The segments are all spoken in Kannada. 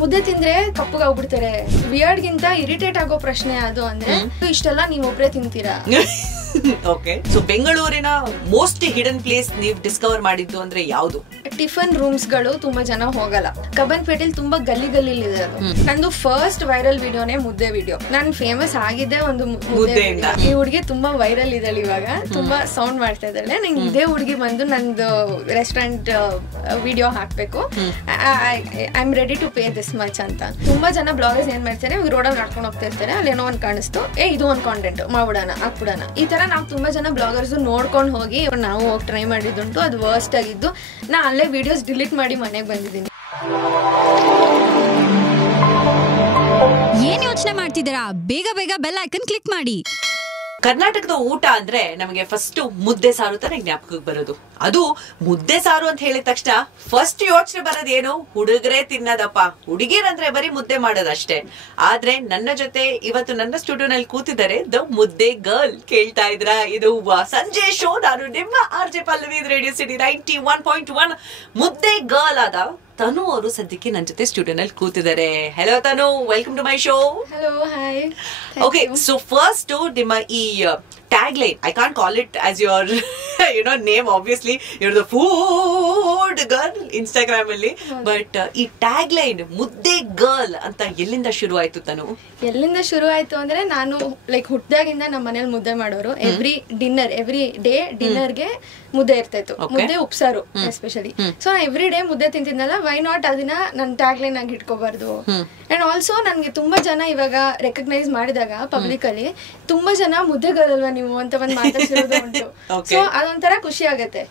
ಮುದ್ದೆ ತಿಂದ್ರೆ ಕಪ್ಪಗಾಗ್ಬಿಡ್ತಾರೆ. ವಿಯರ್ಡ್ ಗಿಂತ ಇರಿಟೇಟ್ ಆಗೋ ಪ್ರಶ್ನೆ ಅದು ಅಂದ್ರೆ ಇಷ್ಟೆಲ್ಲ ನೀವ್ ಒಬ್ರೇ ತಿಂತೀರಾ. ಓಕೆ, ಸೊ ಬೆಂಗಳೂರಿನ ಮೋಸ್ಟ್ ಹಿಡನ್ ಪ್ಲೇಸ್ ನೀವು ಡಿಸ್ಕವರ್ ಮಾಡಿದ್ದು ಅಂದ್ರೆ ಯಾವುದು? ಟಿಫನ್ ರೂಮ್ಸ್ ಗಳು ತುಂಬಾ ಜನ ಹೋಗಲ್ಲ. ಕಬ್ಬನ್ಪೇಟೆಲ್ ತುಂಬಾ ಗಲ್ಲಿ ಗಲ್ಲಿಲಿ ಇದೆ ಅದು. ನಂದು ಫಸ್ಟ್ ವೈರಲ್ ವಿಡಿಯೋನೇ ಮುದ್ದೆ ವಿಡಿಯೋ. ನಾನು ಫೇಮಸ್ ಆಗಿದ್ದೆ ಒಂದು ಮುದ್ದೆಯಿಂದ. ಈ ಹುಡುಗಿ ತುಂಬಾ ವೈರಲ್ ಇದ್ದಾಳೆ ಇವಾಗ, ತುಂಬಾ ಸೌಂಡ್ ಮಾಡ್ತಾ ಇದ್ದಾಳೆ. ನಂಗೆ ಇದೇ ಹುಡುಗಿ ಬಂದು ನಂದು ರೆಸ್ಟೋರೆಂಟ್ ವಿಡಿಯೋ ಹಾಕ್ಬೇಕು, I am ready to pay this much ಅಂತ. ತುಂಬಾ ಜನ ಬ್ಲಾಗರ್ಸ್ ಏನ್ ಮಾಡ್ತಾರೆ, ರೋಡಲ್ಲಿ ನಡ್ಕೊಂಡು ಹೋಗ್ತಾ ಇರ್ತಾರೆ, ಅಲ್ಲಿ ಏನೋ ಒಂದ್ ಕಾಣಿಸ್ತು, ಇದು ಒಂದ್ ಕಾಂಟೆಂಟ್ ಮಾಡ್ಬಿಡೋಣ ಹಾಕ್ಬಿಡೋಣ. ಈ ತರ ನಾವು ತುಂಬಾ ಜನ ಬ್ಲಾಗರ್ಸ್ ನೋಡ್ಕೊಂಡು ಹೋಗಿ ನಾವು ಹೋಗಿ ಟ್ರೈ ಮಾಡಿದ್ದುಂಟು. ಅದು ವರ್ಸ್ಟ್ ಆಗಿದ್ದು, ನಾ ಅಲ್ಲೇ ವಿಡಿಯೋಸ್ ಡಿಲೀಟ್ ಮಾಡಿ ಮನೆಗೆ ಬಂದಿದ್ದೀನಿ. ಏನ್ ಯೋಚನೆ ಮಾಡ್ತಿದ್ದೀರಾ? ಬೇಗ ಬೇಗ ಬೆಲ್ ಐಕನ್ ಕ್ಲಿಕ್ ಮಾಡಿ. ಕರ್ನಾಟಕದ ಊಟ ಅಂದ್ರೆ ನಮಗೆ ಫಸ್ಟ್ ಮುದ್ದೆ ಸಾರು ತರ ಜ್ಞಾಪಕಕ್ಕೆ ಬರೋದು. ಅದು ಮುದ್ದೆ ಸಾರು ಅಂತ ಹೇಳಿದ ತಕ್ಷಣ ಫಸ್ಟ್ ಯೋಚನೆ ಬರೋದೇನು? ಹುಡುಗರೇ ತಿನ್ನೋದಪ್ಪ. ಹುಡುಗಿರಂದ್ರೆ ಬರೀ ಮುದ್ದೆ ಮಾಡೋದಷ್ಟೇ. ಆದ್ರೆ ನನ್ನ ಜೊತೆ ಇವತ್ತು ನನ್ನ ಸ್ಟುಡಿಯೋನಲ್ಲಿ ಕೂತಿದ್ದಾರೆ ದ ಮುದ್ದೆ ಗರ್ಲ್. ಕೇಳ್ತಾ ಇದ್ರ? ಇದು ಸಂಜೆ ಶೋ. ನಾನು ನಿಮ್ಮ RJ ಪಲ್ಲವಿ, ರೇಡಿಯೋ ಸಿಟಿ 91.1 ಮುದ್ದೆ ಗರ್ಲ್ ಆದ ತನು ಅವರು ಸದ್ಯಕ್ಕೆ ನನ್ನ ಜೊತೆ ಸ್ಟುಡಿಯೋನಲ್ಲಿ ಕೂತಿದ್ದಾರೆ. Hello Tanu, welcome to my show. Hello, hi. Okay, so first ನಿಮ್ಮ ಈ tagline, I can't call it as your name, obviously you're the food girl Instagram ಅಲ್ಲಿ, but ಈ tagline ಮುದ್ದೆ ಗರ್ಲ್ ಅಂತ ಎಲ್ಲಿಂದ ಶುರು ಆಯ್ತು ತನು? ಎಲ್ಲಿಂದ ಶುರು ಆಯ್ತು ಅಂದ್ರೆ, ನಾನು ಲೈಕ್ ಹುಟ್ಟಿದಾಗಿಂದ ನಮ್ಮ ಮನೇಲಿ ಮುದ್ದೆ ಮಾಡೋರು. ಎವ್ರಿ ಡೇ ಡಿನ್ನರ್ಗೆ ಮುದ್ದೆ ಇರ್ತಾಯಿತ್ತು. ಮುದ್ದೆ ಉಪ್ಸಾರು ಎಸ್ಪೆಷಲಿ. ಸೊ ನಾ ಎವ್ರಿ ಡೇ ಮುದ್ದೆ ತಿಂತಿದ್ನಲ್ಲ, ವೈ ನಾಟ್ ಅದನ್ನ ನನ್ನ ಟ್ಯಾಗ್ಲೈನ್ ಆಗಿ ಇಟ್ಕೋಬಾರ್ದು. ಅಂಡ್ ಆಲ್ಸೋ ನನ್ಗೆ ತುಂಬಾ ಜನ ಇವಾಗ ರೆಕಗ್ನೈಸ್ ಮಾಡಿದಾಗ ಪಬ್ಲಿಕ್ ಅಲ್ಲಿ ತುಂಬಾ ಜನ ಮುದ್ದೆ ಗರ್ಲ್ ಅಲ್ವಾ ನೀವು ಅಂತ ಬಂದು ಮಾತಾಡ್ಸಿರೋದು ಉಂಟು. ಸೊ ಅದೊಂಥರ ಖುಷಿ ಆಗತ್ತೆ.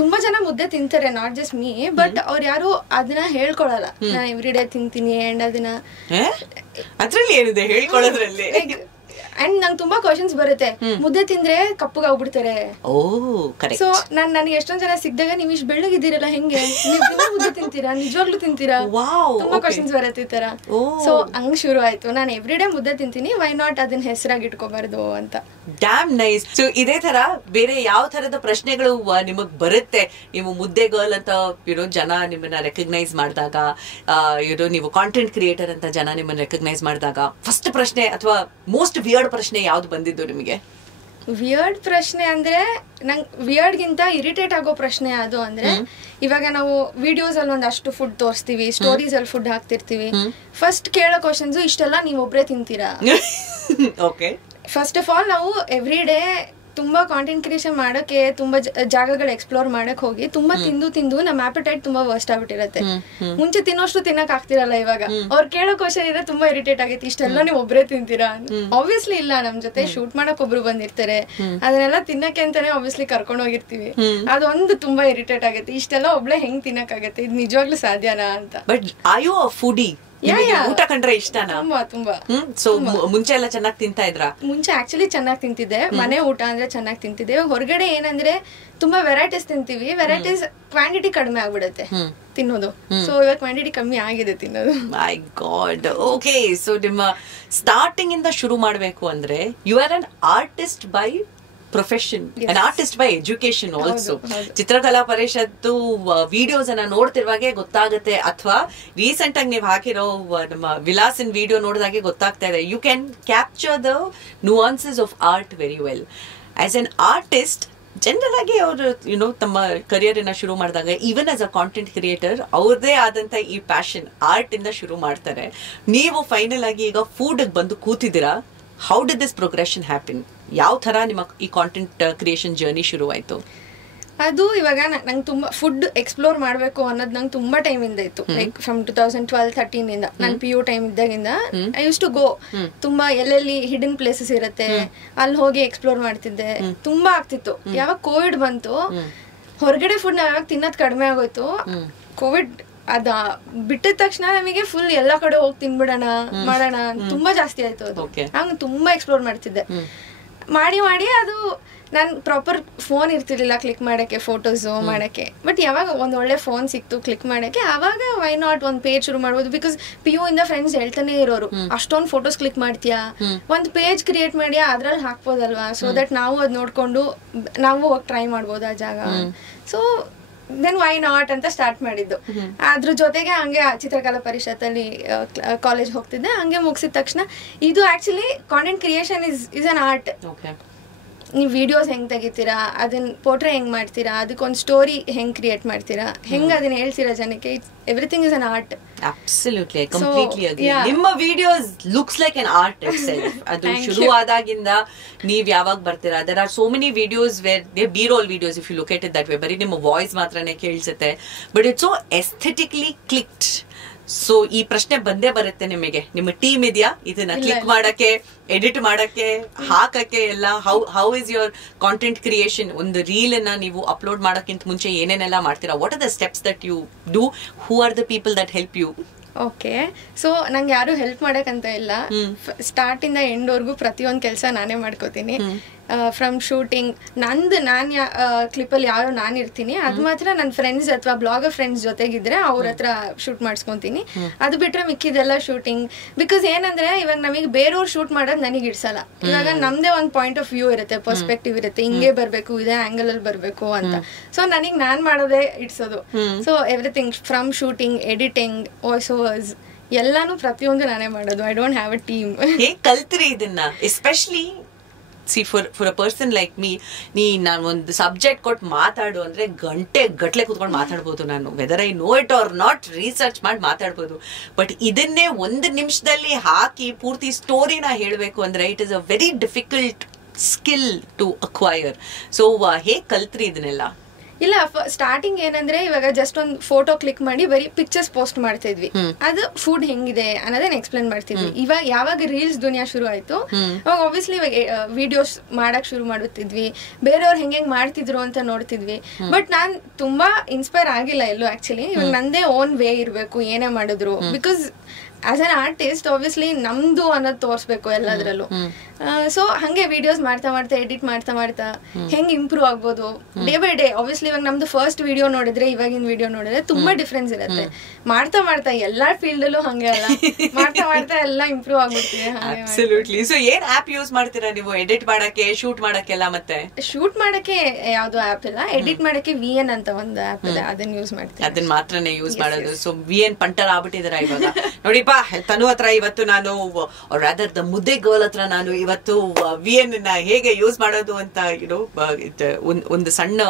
ತುಂಬಾ ಜನ ಮುದ್ದೆ ತಿಂತಾರೆ, ನಾಟ್ ಜಸ್ಟ್ ಮೀ, ಬಟ್ ಅವ್ರು ಯಾರು ಅದನ್ನ ಹೇಳ್ಕೊಳಲ್ಲ. ನಾ ಎವ್ರಿ ಡೇ ತಿಂತೀನಿ ಅಂಡ್ ಅದನ್ನ ಅದ್ರಲ್ಲಿ ಏನಿದೆ ಹೇಳ್ಕೊಳ್ಳೋದ್ರಲ್ಲಿ. ಅಂಡ್ ನಂಗೆ ತುಂಬಾ ಕ್ವಶನ್ಸ್ ಬರುತ್ತೆ, ಮುದ್ದೆ ತಿಂದ್ರೆ ಕಪ್ಪಗಾಗ್ಬಿಡ್ತಾರೆ. ಸೊ ನನಗೆ ಎಷ್ಟೊಂದ್ ಜನ ಸಿಕ್ಕಿದಾಗ, ನೀವ್ ಇಷ್ಟು ಬೆಳ್ಳಗಿದ್ದೀರಲ್ಲ, ಹೆಂಗೆ ನೀವು ಮುದ್ದೆ ತಿಂತೀರಾ? ನಿಜವಾಗ್ಲೂ ತಿಂತೀರಾ? ತುಂಬಾ ಕ್ವಶನ್ಸ್ ಬರುತ್ತೆ ಈ ತರ. ಸೊ ಹಂಗ್ ಶುರು ಆಯ್ತು. ನಾನು ಎವ್ರಿ ಡೇ ಮುದ್ದೆ ತಿಂತೀನಿ, ವೈ ನಾಟ್ ಅದನ್ನ ಹೆಸರಾಗಿ ಇಟ್ಕೋಬಾರ್ದು ಅಂತ. Dam nice. ಸೊ ಇದೇ ತರ ಬೇರೆ ಯಾವ ತರದ ಪ್ರಶ್ನೆಗಳು ನಿಮಗ್ ಬರುತ್ತೆ ನೀವು ಮುದ್ದೆ ಗರ್ಲ್ ಅಂತ ಜನ ನಿಮ್ಮನ್ನ ರೆಕಗ್ನೈಸ್ ಮಾಡಿದಾಗ, ನೀವು ಕಾಂಟೆಂಟ್ ಕ್ರಿಯೇಟರ್ ಅಂತ ಜನ ನಿಮ್ಮನ್ನ ರೆಕಗ್ನೈಸ್ ಮಾಡಿದಾಗ ಫಸ್ಟ್ ಪ್ರಶ್ನೆ ಅಥವಾ ಮೋಸ್ಟ್ ವಿಯರ್ಡ್ ಪ್ರಶ್ನೆ ಯಾವ್ದು ಬಂದಿದ್ದು ನಿಮಗೆ? ವಿಯರ್ಡ್ ಪ್ರಶ್ನೆ ಅಂದ್ರೆ, ನಂಗೆ ವಿಯರ್ಡ್ ಗಿಂತ ಇರಿಟೇಟ್ ಆಗೋ ಪ್ರಶ್ನೆ ಅದು ಅಂದ್ರೆ, ಇವಾಗ ನಾವು ವಿಡಿಯೋಸ್ ಅಲ್ಲಿ ಒಂದಷ್ಟು ಫುಡ್ ತೋರಿಸ್ತೀವಿ, ಸ್ಟೋರೀಸ್ ಅಲ್ಲಿ ಫುಡ್ ಹಾಕ್ತಿರ್ತೀವಿ. ಫಸ್ಟ್ ಕೇಳೋ ಕ್ವಶನ್ಸ್, ಇಷ್ಟೆಲ್ಲ ನೀವ್ ಒಬ್ರೇ ತಿಂತೀರಾ? ಓಕೆ, ಫಸ್ಟ್ ಆಫ್ ಆಲ್ ನಾವು ಎವ್ರಿ ಡೇ ತುಂಬಾ ಕಾಂಟೆಂಟ್ ಕ್ರಿಯೇಷನ್ ಮಾಡೋಕೆ ತುಂಬಾ ಜಾಗಗಳು ಎಕ್ಸ್ಪ್ಲೋರ್ ಮಾಡಕ್ ಹೋಗಿ ತುಂಬಾ ತಿಂದು ನಮ್ಮ ಆಪಟೈಟ್ ತುಂಬಾ ವರ್ಸ್ಟ್ ಆಗ್ಬಿಟ್ಟಿರತ್ತೆ. ಮುಂಚೆ ತಿನ್ನೋಷ್ಟು ತಿನ್ನಕ್ ಆಗ್ತಿರಲ್ಲ. ಇವಾಗ ಅವ್ರು ಕೇಳೋ ಕ್ವಶನ್ ಇದೆ, ತುಂಬಾ ಇರಿಟೇಟ್ ಆಗೈತಿ, ಇಷ್ಟೆಲ್ಲ ನೀವು ಒಬ್ರೇ ತಿಂತೀರಾ? ಆಬ್ವಿಯಸ್ಲಿ ಇಲ್ಲ, ನಮ್ ಜೊತೆ ಶೂಟ್ ಮಾಡಕ್ ಒಬ್ರು ಬಂದಿರ್ತಾರೆ, ಅದನ್ನೆಲ್ಲ ತಿನ್ನಕ್ಕೆ ಅಂತಾನೆ ಆಬ್ವಿಯಸ್ಲಿ ಕರ್ಕೊಂಡ್ ಹೋಗಿರ್ತೀವಿ. ಅದೊಂದು ತುಂಬಾ ಇರಿಟೇಟ್ ಆಗೈತಿ, ಇಷ್ಟೆಲ್ಲ ಒಬ್ಳೆ ಹೆಂಗ್ ತಿನ್ನಕ್ ಆಗತ್ತೆ, ಇದು ನಿಜವಾಗ್ಲೂ ಸಾಧ್ಯನಾ ಅಂತ. But are you a foodie? ಊಟ ಕಂಡ್ರೆ ಇಷ್ಟನಾ? ತುಂಬಾ. ಸೊ ಮುಂಚೆ ಎಲ್ಲ ಚೆನ್ನಾಗಿ ತಿಂತಾ ಇದ್ರ? ಮುಂಚೆ ಆಕ್ಚುಲಿ ಚೆನ್ನಾಗಿ ತಿಂತಿದ್ದೆ. ಮನೆ ಊಟ ಅಂದ್ರೆ ಚೆನ್ನಾಗಿ ತಿಂತಿದ್ದೆ. ಹೊರಗಡೆ ಏನಂದ್ರೆ ತುಂಬಾ ವೆರೈಟೀಸ್ ತಿಂತೀವಿ, ವೆರೈಟೀಸ್ ಕ್ವಾಂಟಿಟಿ ಕಡಿಮೆ ಆಗ್ಬಿಡುತ್ತೆ ತಿನ್ನೋದು. ಸೊ ಇವಾಗ ಕ್ವಾಂಟಿಟಿ ಕಮ್ಮಿ ಆಗಿದೆ ತಿನ್ನೋದು. My god. ಓಕೆ, ಸೊ ನಿಮ್ಮ ಸ್ಟಾರ್ಟಿಂಗ್ ಇಂದ ಶುರು ಮಾಡ್ಬೇಕು ಅಂದ್ರೆ, you are an artist by profession, an artist by education also. ಚಿತ್ರಕಲಾ ಪರಿಷತ್ತು ವಿಡಿಯೋಸ್ ಅನ್ನ ನೋಡ್ತಿರುವಾಗೆ ಗೊತ್ತಾಗುತ್ತೆ, ಅಥವಾ ರೀಸೆಂಟ್ ಆಗಿ ನೀವು ಹಾಕಿರೋ ನಮ್ಮ ವಿಲಾಸಿನ್ ವಿಡಿಯೋ ನೋಡಿದಾಗೆ ಗೊತ್ತಾಗ್ತಾ ಇದೆ, you can capture the nuances of art very well. As an artist general ಆಗಿ ಅವರು ತಮ್ಮ ಕರಿಯರ್ ಅನ್ನ ಶುರು ಮಾಡಿದಾಗ, even as a content creator ಅವ್ರದೇ ಆದಂತ ಈ ಪ್ಯಾಷನ್ ಆರ್ಟ್ ಇಂದ ಶುರು ಮಾಡ್ತಾರೆ. ನೀವು ಫೈನಲ್ ಆಗಿ ಈಗ ಫುಡ್ ಬಂದು ಕೂತಿದ್ದೀರಾ. How did this progression happen? ಯಾವ ತರ ನಿಮ್ಮ ಈ ಕಾಂಟೆಂಟ್ ಕ್ರಿಯೇಷನ್ ಜರ್ನಿ ಶುರು ಆಯ್ತು? ಅದು ಇವಾಗ ನಂಗೆ ತುಂಬಾ ಫುಡ್ ಎಕ್ಸ್ಪ್ಲೋರ್ ಮಾಡ್ಬೇಕು ಅನ್ನೋದು ನಂಗೆ ತುಂಬಾ ಟೈಮ್ ಇಂದ ಇತ್ತು. ಲೈಕ್ ಫ್ರಮ್ 2012-13 ಇಂದ, ನಾನು PU ಟೈಮ್ ಇದ್ದಾಗಿಂದ ಐ ಯೂಸ್ ಟು ಗೋ. ತುಂಬಾ ಎಲ್ಲೆಲ್ಲಿ ಹಿಡನ್ ಪ್ಲೇಸಸ್ ಇರುತ್ತೆ ಅಲ್ಲಿ ಹೋಗಿ ಎಕ್ಸ್ಪ್ಲೋರ್ ಮಾಡ್ತಿದ್ದೆ. ತುಂಬಾ ಆಗ್ತಿತ್ತು. ಯಾವಾಗ ಕೋವಿಡ್ ಬಂತು, ಹೊರಗಡೆ ಫುಡ್ ನಾವ್ ಯಾವಾಗ ತಿನ್ನೋದ್ ಕಡಿಮೆ ಆಗೋಯ್ತು. ಕೋವಿಡ್ ಅದ ಬಿಟ್ಟಿದ ತಕ್ಷಣ ನಮಗೆ ಫುಲ್ ಎಲ್ಲಾ ಕಡೆ ಹೋಗಿ ತಿನ್ಬಿಡೋಣ ಮಾಡೋಣ ತುಂಬಾ ಜಾಸ್ತಿ ಆಯ್ತು. ಅದು ಹಂಗ ತುಂಬಾ ಎಕ್ಸ್ಪ್ಲೋರ್ ಮಾಡ್ತಿದ್ದೆ. ಮಾಡಿ ಅದು ನಾನು ಪ್ರಾಪರ್ ಫೋನ್ ಇರ್ತಿರ್ಲಿಲ್ಲ ಕ್ಲಿಕ್ ಮಾಡಕ್ಕೆ, ಫೋಟೋಸ್ ಮಾಡಕ್ಕೆ. ಬಟ್ ಯಾವಾಗ ಒಂದ್ ಒಳ್ಳೆ ಫೋನ್ ಸಿಕ್ತು ಕ್ಲಿಕ್ ಮಾಡಕ್ಕೆ, ಅವಾಗ ವೈ ನಾಟ್ ಒಂದ್ ಪೇಜ್ ಶುರು ಮಾಡ್ಬೋದು. ಬಿಕಾಸ್ PU ಇಂದ ಫ್ರೆಂಡ್ಸ್ ಹೇಳ್ತಾನೆ ಇರೋರು, ಅಷ್ಟೊಂದ್ ಫೋಟೋಸ್ ಕ್ಲಿಕ್ ಮಾಡ್ತೀಯಾ, ಒಂದ್ ಪೇಜ್ ಕ್ರಿಯೇಟ್ ಮಾಡಿ ಅದ್ರಲ್ಲಿ ಹಾಕ್ಬೋದಲ್ವಾ, ಸೊ ದಟ್ ನಾವು ಅದ್ ನೋಡ್ಕೊಂಡು ನಾವು ಹೋಗಿ ಟ್ರೈ ಮಾಡ್ಬೋದು ಆ ಜಾಗ. ಸೊ ದೆನ್ ವೈ ನಾಟ್ ಅಂತ ಸ್ಟಾರ್ಟ್ ಮಾಡಿದ್ದು. ಅದ್ರ ಜೊತೆಗೆ ಹಂಗೆ ಚಿತ್ರಕಲಾ ಪರಿಷತ್ತಲ್ಲಿ ಕಾಲೇಜ್ ಹೋಗ್ತಿದ್ದೆ. ಹಂಗೆ ಮುಗಿಸಿದ ತಕ್ಷಣ ಇದು actually content creation is an art. ನೀವು ವಿಡಿಯೋಸ್ ಹೆಂಗ್ ತೆಗಿತೀರಾ, ಅದನ್ನ ಪೋರ್ಟ್ರೇ ಹೆಂಗ್ ಮಾಡ್ತೀರಾ, ಅದಕ್ಕೊಂದು ಸ್ಟೋರಿ ಹೆಂಗ್ ಕ್ರಿಯೇಟ್ ಮಾಡ್ತೀರಾ, ಹೆಂಗ್ ಅದನ್ನ ಹೇಳ್ತೀರಾ ಜನಕ್ಕೆ, everything is an art. Absolutely, I completely agree. ನಿಮ್ಮ videos looks like an art itself. ಅದು ಶುರು ಆದಾಗಿಂದ ನೀವ್ ಯಾವಾಗ ಬರ್ತೀರಾ, there are so many videos where they B-roll videos if you look at it that way. ಬರೀ ನಿಮ್ಮ ವಾಯ್ಸ್ ಮಾತ್ರನೇ ಕೇಳಿಸುತ್ತೆ, but it's so aesthetically clicked. So ಈ ಪ್ರಶ್ನೆ ಬಂದೇ ಬರುತ್ತೆ ನಿಮಗೆ, ನಿಮ್ಮ ಟೀಮ್ ಇದೆಯಾ ಇದನ್ನ ಕ್ಲಿಕ್ ಮಾಡಕ್ಕೆ, ಎಡಿಟ್ ಮಾಡಕ್ಕೆ, ಹಾಕಕ್ಕೆ ಎಲ್ಲ? How is your content creation? ಒಂದು ರೀಲ್ ಅನ್ನ ನೀವು ಅಪ್ಲೋಡ್ ಮಾಡಕ್ಕಿಂತ ಮುಂಚೆ ಏನೇನೆಲ್ಲ ಮಾಡ್ತೀರಾ? What are the steps that you do? Who are the people that help you? Okay, so ನಂಗೆ ಯಾರು ಹೆಲ್ಪ್ ಮಾಡಕ್ಕಂತ ಇಲ್ಲ. ಸ್ಟಾರ್ಟ್ ಇಂದ ಎಂಡ್ ವರ್ಗು ಪ್ರತಿಯೊಂದು ಕೆಲಸ ನಾನೇ ಮಾಡ್ಕೋತೀನಿ. ಫ್ರಮ್ ಶೂಟಿಂಗ್ ನಾನು ಕ್ಲಿಪ್ಪಲ್ಲಿ ಯಾರೋ ನಾನು ಇರ್ತೀನಿ, ಅದು ಮಾತ್ರ ನನ್ನ ಫ್ರೆಂಡ್ಸ್ ಅಥವಾ ಬ್ಲಾಗರ್ ಫ್ರೆಂಡ್ಸ್ ಜೊತೆಗಿದ್ರೆ ಅವ್ರ ಹತ್ರ ಶೂಟ್ ಮಾಡಿಸ್ಕೊಂತೀನಿ. ಅದು ಬಿಟ್ರೆ ಮಿಕ್ಕಿದೆಲ್ಲ ಶೂಟಿಂಗ್. ಬಿಕಾಸ್ ಏನಂದ್ರೆ ಇವಾಗ ನಮಗೆ ಬೇರೆಯವ್ರು ಶೂಟ್ ಮಾಡೋದು ನನಗೆ ಇಡ್ಸಲ್ಲ. ಇವಾಗ ನಮ್ದೇ ಒಂದು ಪಾಯಿಂಟ್ ಆಫ್ ವ್ಯೂ ಇರುತ್ತೆ, ಪರ್ಸ್ಪೆಕ್ಟಿವ್ ಇರುತ್ತೆ, ಹಿಂಗೆ ಬರ್ಬೇಕು, ಇದೇ ಆಂಗಲ್ ಅಲ್ಲಿ ಬರ್ಬೇಕು ಅಂತ. ಸೊ ನನಗೆ ನಾನ್ ಮಾಡೋದೇ ಇಡ್ಸೋದು. So everything from shooting, editing, voice overs ಎಲ್ಲಾನು ಪ್ರತಿಯೊಂದು ನಾನೇ ಮಾಡೋದು. I don't have a team. ಹೇಗೆ ಕಲ್ತ್ರಿ ಇದನ್ನ? Especially see for a person like me, ನಾನು ಒಂದು ಸಬ್ಜೆಕ್ಟ್ ಕೊಟ್ಟು ಮಾತಾಡು ಅಂದ್ರೆ ಗಂಟೆ ಕೂತ್ಕೊಂಡು ಮಾತಾಡ್ಬೋದು ನಾನು, whether I know it or not, research ಮಾಡಿ ಮಾತಾಡ್ಬೋದು. ಬಟ್ ಇದನ್ನೇ 1 ನಿಮಿಷದಲ್ಲಿ ಹಾಕಿ ಪೂರ್ತಿ ಸ್ಟೋರಿನ ಹೇಳಬೇಕು ಅಂದ್ರೆ it is a very difficult skill to acquire. So ಹೇಗೆ ಕಲ್ತ್ರಿ ಇದನ್ನೆಲ್ಲ? ಇಲ್ಲ, ಸ್ಟಾರ್ಟಿಂಗ್ ಏನಂದ್ರೆ ಇವಾಗ ಜಸ್ಟ್ ಒಂದು ಫೋಟೋ ಕ್ಲಿಕ್ ಮಾಡಿ ಬರೀ ಪಿಕ್ಚರ್ಸ್ ಪೋಸ್ಟ್ ಮಾಡ್ತಾ ಇದ್ವಿ. ಅದು ಫುಡ್ ಹೆಂಗಿದೆ ಅನ್ನೋದನ್ನ ಎಕ್ಸ್ಪ್ಲೇನ್ ಮಾಡ್ತಿದ್ವಿ. ಇವಾಗ ಯಾವಾಗ ರೀಲ್ಸ್ ದುನಿಯಾ ಶುರು ಆಯ್ತು, ಅವಾಗ ಆಬ್ವಿಯಸ್ಲಿ ಇವಾಗ ವಿಡಿಯೋಸ್ ಮಾಡಕ್ ಶುರು ಮಾಡುತ್ತಿದ್ವಿ, ಬೇರೆಯವ್ರು ಹೆಂಗ್ ಮಾಡ್ತಿದ್ರು ಅಂತ ನೋಡ್ತಿದ್ವಿ. ಬಟ್ ನಾನ್ ತುಂಬಾ ಇನ್ಸ್ಪೈರ್ ಆಗಿಲ್ಲ ಎಲ್ಲೂ ಆಕ್ಚುಲಿ. ಇವಾಗ ನಂದೇ ಓನ್ ವೇ ಇರ್ಬೇಕು ಏನೇ ಮಾಡಿದ್ರು. Because as an artist obviously ನಮ್ದು ಅನ್ನೋದು ತೋರಿಸ್ಬೇಕು ಎಲ್ಲದ್ರಲ್ಲೂ. ಸೊ ಹಂಗೆ ವಿಡಿಯೋಸ್ ಮಾಡ್ತಾ ಎಡಿಟ್ ಮಾಡ್ತಾ ಹೆಂಗ್ ಇಂಪ್ರೂವ್ ಆಗ್ಬೋದು ಡೇ ಬೈ ಡೇ. ಆಬ್ವಿಯಸ್ಲಿ ಇವಾಗ ನಮ್ದು ಫಸ್ಟ್ ವಿಡಿಯೋ ನೋಡಿದ್ರೆ ಇವಾಗಿನ ವಿಡಿಯೋ ನೋಡಿದ್ರೆ ತುಂಬಾ ಡಿಫ್ರೆನ್ಸ್ ಇರುತ್ತೆ. ಮಾಡ್ತಾ ಎಲ್ಲಾ ಫೀಲ್ಡ್ ಅಲ್ಲೂ ಹಂಗೆ ಅಲ್ಲ, ಮಾಡ್ತಾ ಎಲ್ಲ ಇಂಪ್ರೂವ್ ಆಗ್ಬಿಡ್ತೀವಿ. ಅಬ್ಸಲ್ಯೂಟ್ಲಿ. ಸೊ ಏನ್ ಆಪ್ ಯೂಸ್ ಮಾಡ್ತೀರಾ ನೀವು ಎಡಿಟ್ ಮಾಡಕ್ಕೆ, ಶೂಟ್ ಮಾಡಕ್ಕೆಲ್ಲ? ಮತ್ತೆ ಶೂಟ್ ಮಾಡಕ್ಕೆ ಯಾವ್ದು ಆಪ್ ಇಲ್ಲ, ಎಡಿಟ್ ಮಾಡಕ್ಕೆ VN ಅಂತ ಒಂದು ಆಪ್ ಇದೆ, ಅದನ್ನ ಯೂಸ್ ಮಾಡ್ತೀನಿ. ಅದನ್ನ ಮಾತ್ರನೇ ಯೂಸ್ ಮಾಡೋದು. ಸೊ VN ಪಂಟರ್ ಆಗ್ಬಿಟ್ಟಿದಾರ ಇವಾಗ. ನೋಡಿಪಾ ತನು ಹತ್ರ ಇವತ್ತು ನಾನು ರಾದರ್ ದ ಮುದ್ದೆ ಗರ್ಲ್ ಹತ್ರ ನಾನು ಇವತ್ತು VN ಹೇಗೆ ಯೂಸ್ ಮಾಡೋದು ಅಂತ ಒಂದು ಸಣ್ಣ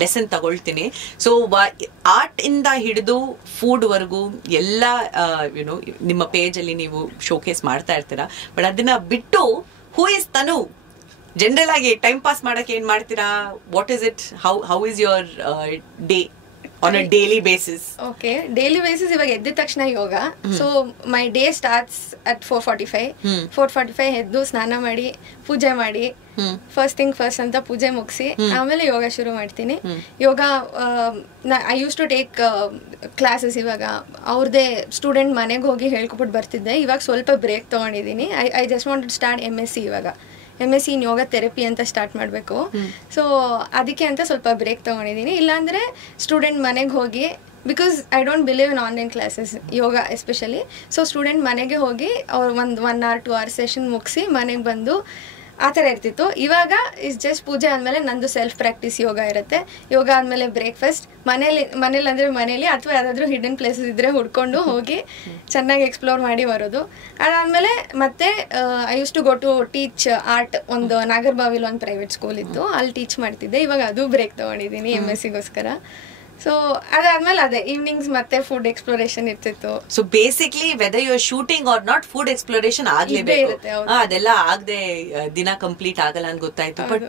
ಲೆಸನ್ ತಗೊಳ್ತೀನಿ. ಸೊ ಆರ್ಟ್ ಇಂದ ಹಿಡಿದು ಫುಡ್ ವರ್ಗು ಎಲ್ಲ ನಿಮ್ಮ ಪೇಜ್ ಅಲ್ಲಿ ನೀವು ಶೋಕೇಸ್ ಮಾಡ್ತಾ ಇರ್ತೀರಾ. ಬಟ್ ಅದನ್ನ ಬಿಟ್ಟು ಹೂ ಇಸ್ ತನು? ಜನರಲ್ ಆಗಿ ಟೈಮ್ ಪಾಸ್ ಮಾಡಕ್ಕೆ ಏನ್ ಮಾಡ್ತೀರಾ? What is it? How is your day on a daily basis? Okay, daily basis ಇವಾಗ ಎದ್ದ ತಕ್ಷಣ ಯೋಗ. So my day starts at 4:45 ಎದ್ದು ಸ್ನಾನ ಮಾಡಿ ಪೂಜೆ ಮಾಡಿ ಫಸ್ಟ್ ಥಿಂಗ್ ಫಸ್ಟ್ ಅಂತ ಪೂಜೆ ಮುಗಿಸಿ ಆಮೇಲೆ ಯೋಗ ಶುರು ಮಾಡ್ತೀನಿ. ಯೋಗ I use to take classes. ಇವಾಗ ಅವ್ರದ್ದೇ ಸ್ಟೂಡೆಂಟ್ ಮನೆಗೆ ಹೋಗಿ ಹೇಳ್ಕೊಬಿಟ್ಟು ಬರ್ತಿದ್ದೆ. ಇವಾಗ ಸ್ವಲ್ಪ ಬ್ರೇಕ್ ತಗೊಂಡಿದ್ದೀನಿ. I just want to start MSc. ಇವಾಗ MSc ಇನ್ ಯೋಗ ಥೆರಪಿ ಅಂತ ಸ್ಟಾರ್ಟ್ ಮಾಡಬೇಕು. ಸೊ ಅದಕ್ಕೆ ಅಂತ ಸ್ವಲ್ಪ ಬ್ರೇಕ್ ತೊಗೊಂಡಿದ್ದೀನಿ. ಇಲ್ಲಾಂದರೆ ಸ್ಟೂಡೆಂಟ್ ಮನೆಗೆ ಹೋಗಿ, because I don't believe in online classes yoga especially. So student ಮನೆಗೆ ಹೋಗಿ ಅವ್ರು 1 hour 2 hour ಸೆಷನ್ ಮುಗಿಸಿ ಮನೆಗೆ ಬಂದು ಆ ಥರ ಇರ್ತಿತ್ತು. ಇವಾಗ ಇಸ್ ಜಸ್ಟ್ ಪೂಜೆ ಆದಮೇಲೆ ನಂದು ಸೆಲ್ಫ್ ಪ್ರಾಕ್ಟೀಸ್ ಯೋಗ ಇರುತ್ತೆ. ಯೋಗ ಆದಮೇಲೆ ಬ್ರೇಕ್ಫಾಸ್ಟ್, ಮನೇಲಿ ಅಂದರೆ ಮನೇಲಿ ಅಥವಾ ಯಾವುದಾದ್ರೂ ಹಿಡನ್ ಪ್ಲೇಸಸ್ ಇದ್ದರೆ ಹುಡ್ಕೊಂಡು ಹೋಗಿ ಚೆನ್ನಾಗಿ ಎಕ್ಸ್ಪ್ಲೋರ್ ಮಾಡಿ ಬರೋದು. ಅದಾದಮೇಲೆ ಮತ್ತೆ I use to go to teach art. ಒಂದು ನಾಗರ್ಬಾವಿಲ್ ಒಂದು ಪ್ರೈವೇಟ್ ಸ್ಕೂಲ್ ಇತ್ತು, ಅಲ್ಲಿ ಟೀಚ್ ಮಾಡ್ತಿದ್ದೆ. ಇವಾಗ ಅದು ಬ್ರೇಕ್ ತೊಗೊಂಡಿದ್ದೀನಿ MScಗೋಸ್ಕರ. ಸೊ ಅದಾದ್ಮೇಲೆ ಅದೇ ಈವ್ನಿಂಗ್ಸ್ ಮತ್ತೆ ಫುಡ್ ಎಕ್ಸ್ಪ್ಲೋರೇಷನ್ ಇರ್ತಿತ್ತು. So basically whether you are shooting or not, food exploration ಆಗ್ಲೇಬೇಕು. ಅದೆಲ್ಲ ಆಗದೆ ದಿನ ಕಂಪ್ಲೀಟ್ ಆಗಲ್ಲ ಅಂತ ಗೊತ್ತಾಯ್ತು. ಬಟ್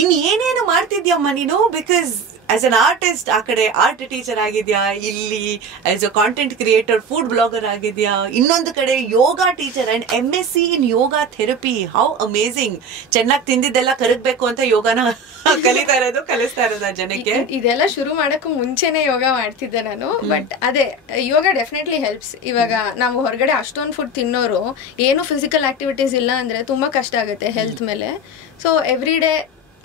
ಇನ್ ಏನೇನು ಮಾಡ್ತಿದ್ಯಮ್ಮ ನೀನು? ಬಿಕಾಸ್ ಆಸ್ ಅನ್ ಆರ್ಟಿಸ್ಟ್ ಆ ಕಡೆ ಆರ್ಟ್ ಟೀಚರ್ ಆಗಿದ್ಯಾ, ಇಲ್ಲಿ as a content creator food blogger ಆಗಿದ್ಯಾ, ಇನ್ನೊಂದು ಕಡೆ ಯೋಗ teacher and MSc in yoga therapy. How amazing. ಚೆನ್ನಾಗಿ ತಿಂದಿದ್ದೆಲ್ಲ ಕರಗಬೇಕು ಅಂತ ಯೋಗನ ಕಲಿಸ್ತಾ ಇರೋದ ಜನಕ್ಕೆ. ಇದೆಲ್ಲ ಶುರು ಮಾಡಕ್ಕೂ ಮುಂಚೆನೆ ಯೋಗ ಮಾಡ್ತಿದ್ದೆ ನಾನು. ಬಟ್ ಅದೇ ಯೋಗ ಡೆಫಿನೆಟ್ಲಿ ಹೆಲ್ಪ್ಸ್. ಇವಾಗ ನಾವು ಹೊರಗಡೆ ಅಷ್ಟೊಂದು ಫುಡ್ ತಿನ್ನೋರು ಏನು ಫಿಸಿಕಲ್ ಆಕ್ಟಿವಿಟೀಸ್ ಇಲ್ಲ ಅಂದ್ರೆ ತುಂಬಾ ಕಷ್ಟ ಆಗುತ್ತೆ ಹೆಲ್ತ್ ಮೇಲೆ. So every day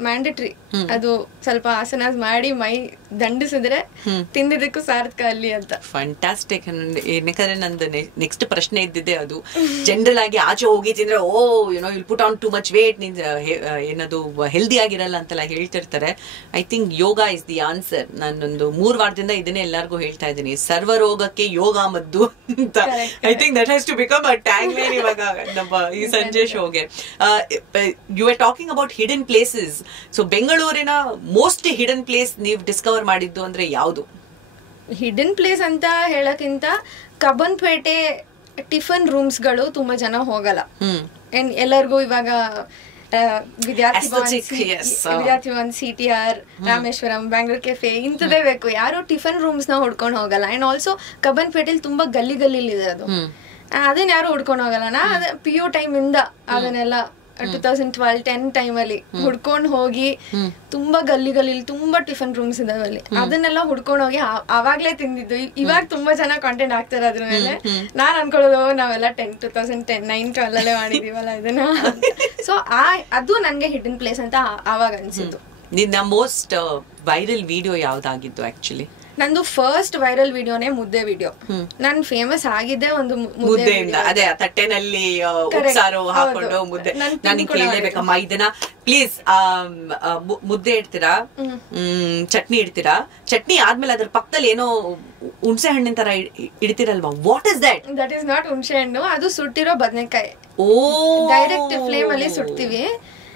mandatory. ಅದು ಸ್ವಲ್ಪ ಆಸನಾಸ್ ಮಾಡಿ ಮೈ ದಂಡಿಸಿದ್ರೆ ತಿಂದಿದ್ದಕ್ಕೂ ಸಾರ್ಥಕ ಅಲ್ಲಿ ಅಂತ. ಫ್ಯಾಂಟಾಸ್ಟಿಕ್. ಏನಕ್ಕೆ ನಂದು ನೆಕ್ಸ್ಟ್ ಪ್ರಶ್ನೆ ಇದ್ದಿದ್ದೆ ಅದು. ಜನರಲ್ ಆಗಿ ಆಚೆ ಹೋಗಿ ತಿಂದ್ರೆ will put on too much weight, ಏನದು ಹೆಲ್ದಿ ಆಗಿರಲ್ಲ ಅಂತೆಲ್ಲ ಹೇಳ್ತಿರ್ತಾರೆ. I think yoga is the answer. ನಾನೊಂದು 3 ವಾರದಿಂದ ಇದನ್ನೇ ಎಲ್ಲರಿಗೂ ಹೇಳ್ತಾ ಇದ್ದೀನಿ, ಸರ್ವರೋಗಕ್ಕೆ ಯೋಗ ಮದ್ದು ಅಂತ. I think that has to become a tag line ಇವಾಗ ನಮ್ಮ ಈ ಸಂಜೆ ಶೋಗೆ. You are talking about hidden places. So ಬೆಂಗಳೂರಿನ ಮೋಸ್ಟ್ ಹಿಡನ್ ಪ್ಲೇಸ್ ನೀವು ಡಿಸ್ಕವರ್ ಮಾಡಿದ್ದು ಅಂದ್ರೆ ಯಾವುದು? ಹಿಡನ್ ಪ್ಲೇಸ್ ಅಂತ ಹೇಳಕ್ಕಿಂತ ಕಬ್ಬನ್ಪೇಟೆ ಟಿಫನ್ ರೂಮ್ಸ್ ಗಳು ತುಂಬಾ ಜನ ಹೋಗಲ್ಲ. ಎಲ್ಲರಿಗೂ ಇವಾಗ ವಿದ್ಯಾರ್ಥಿ ಭವನ್, CTR, ರಾಮೇಶ್ವರಂ, ಬ್ಯಾಂಗ್ಳೂರ್ ಕೆಫೆ ಇಂಥದೇ ಬೇಕು. ಯಾರು ಟಿಫನ್ ರೂಮ್ಸ್ ನ ಹುಡ್ಕೊಂಡು ಹೋಗಲ್ಲ. ಅಂಡ್ ಆಲ್ಸೋ ಕಬ್ಬನ್ಪೇಟೆಲಿ ತುಂಬಾ ಗಲ್ಲಿದೆ ಅದು. ಅದನ್ನ ಯಾರು ಹುಡ್ಕೊಂಡು ಹೋಗಲ್ಲ. ನಾ PU ಟೈಮ್ ಇಂದ ಅದನ್ನೆಲ್ಲ 2012-10 ಟೈಮಲ್ಲಿ ಹುಡ್ಕೊಂಡ್ ಹೋಗಿ ತುಂಬಾ ಗಲ್ಲಿ ತುಂಬಾ ಟಿಫನ್ ರೂಮ್ಸ್ ಇದಾವೆ ಅಲ್ಲಿ. ಅದನ್ನೆಲ್ಲ ಹುಡ್ಕೊಂಡ್ ಹೋಗಿ ಅವಾಗ್ಲೇ ತಿಂದಿದ್ದು. ಇವಾಗ ತುಂಬಾ ಜನ ಕಾಂಟೆಂಟ್ ಆಗ್ತಾರೆ ಅದ್ರ ಮೇಲೆ. ನಾನ್ ಅನ್ಕೊಳ್ಳೋದು ನಾವೆಲ್ಲ 2009-12 ಮಾಡಿದೀವಲ್ಲ ಇದನ್ನ. ಸೊ ಅದು ನನ್ಗೆ ಹಿಡನ್ ಪ್ಲೇಸ್ ಅಂತ ಅವಾಗ ಅನ್ಸಿದ್ದು. ನಿನ್ನ ಮೋಸ್ಟ್ ವೈರಲ್ ವಿಡಿಯೋ ಯಾವ್ದಾಗಿದ್ದು? ಆಕ್ಚುಲಿ ನಂದು ಫಸ್ಟ್ ವೈರಲ್ ವಿಡಿಯೋನೇ ಮುದ್ದೆ ವಿಡಿಯೋ. ನಾನ್ ಫೇಮಸ್ ಆಗಿದ್ದೆ ಒಂದು ಮುದ್ದೆಯಿಂದ. ಅದೇ ತಟ್ಟೆನಲ್ಲಿ ಉಪ್ಸಾರು ಹಾಕೊಂಡು ಮುದ್ದೆ. ನಾನು ಕೇಳಲೇಬೇಕಮ್ಮ ಇದನ್ನ ಪ್ಲೀಸ್. ಮುದ್ದೆ ಇಡ್ತೀರಾ, ಚಟ್ನಿ ಇಡ್ತೀರಾ, ಚಟ್ನಿ ಆದ್ಮೇಲೆ ಅದ್ರ ಪಕ್ಕದಲ್ಲಿ ಏನೋ ಹುಣಸೆ ಹಣ್ಣಿನ ತರ ಇಡ್ತೀರಲ್ವಾ, what is that? That is not ಹುಣಸೆ ಹಣ್ಣು, ಅದು ಸುಟ್ಟಿರೋ ಬದನೆಕಾಯಿ. ಓ, ಡೈರೆಕ್ಟ್ ಫ್ಲೇಮ್ ಅಲ್ಲಿ ಸುಡ್ತೀವಿ.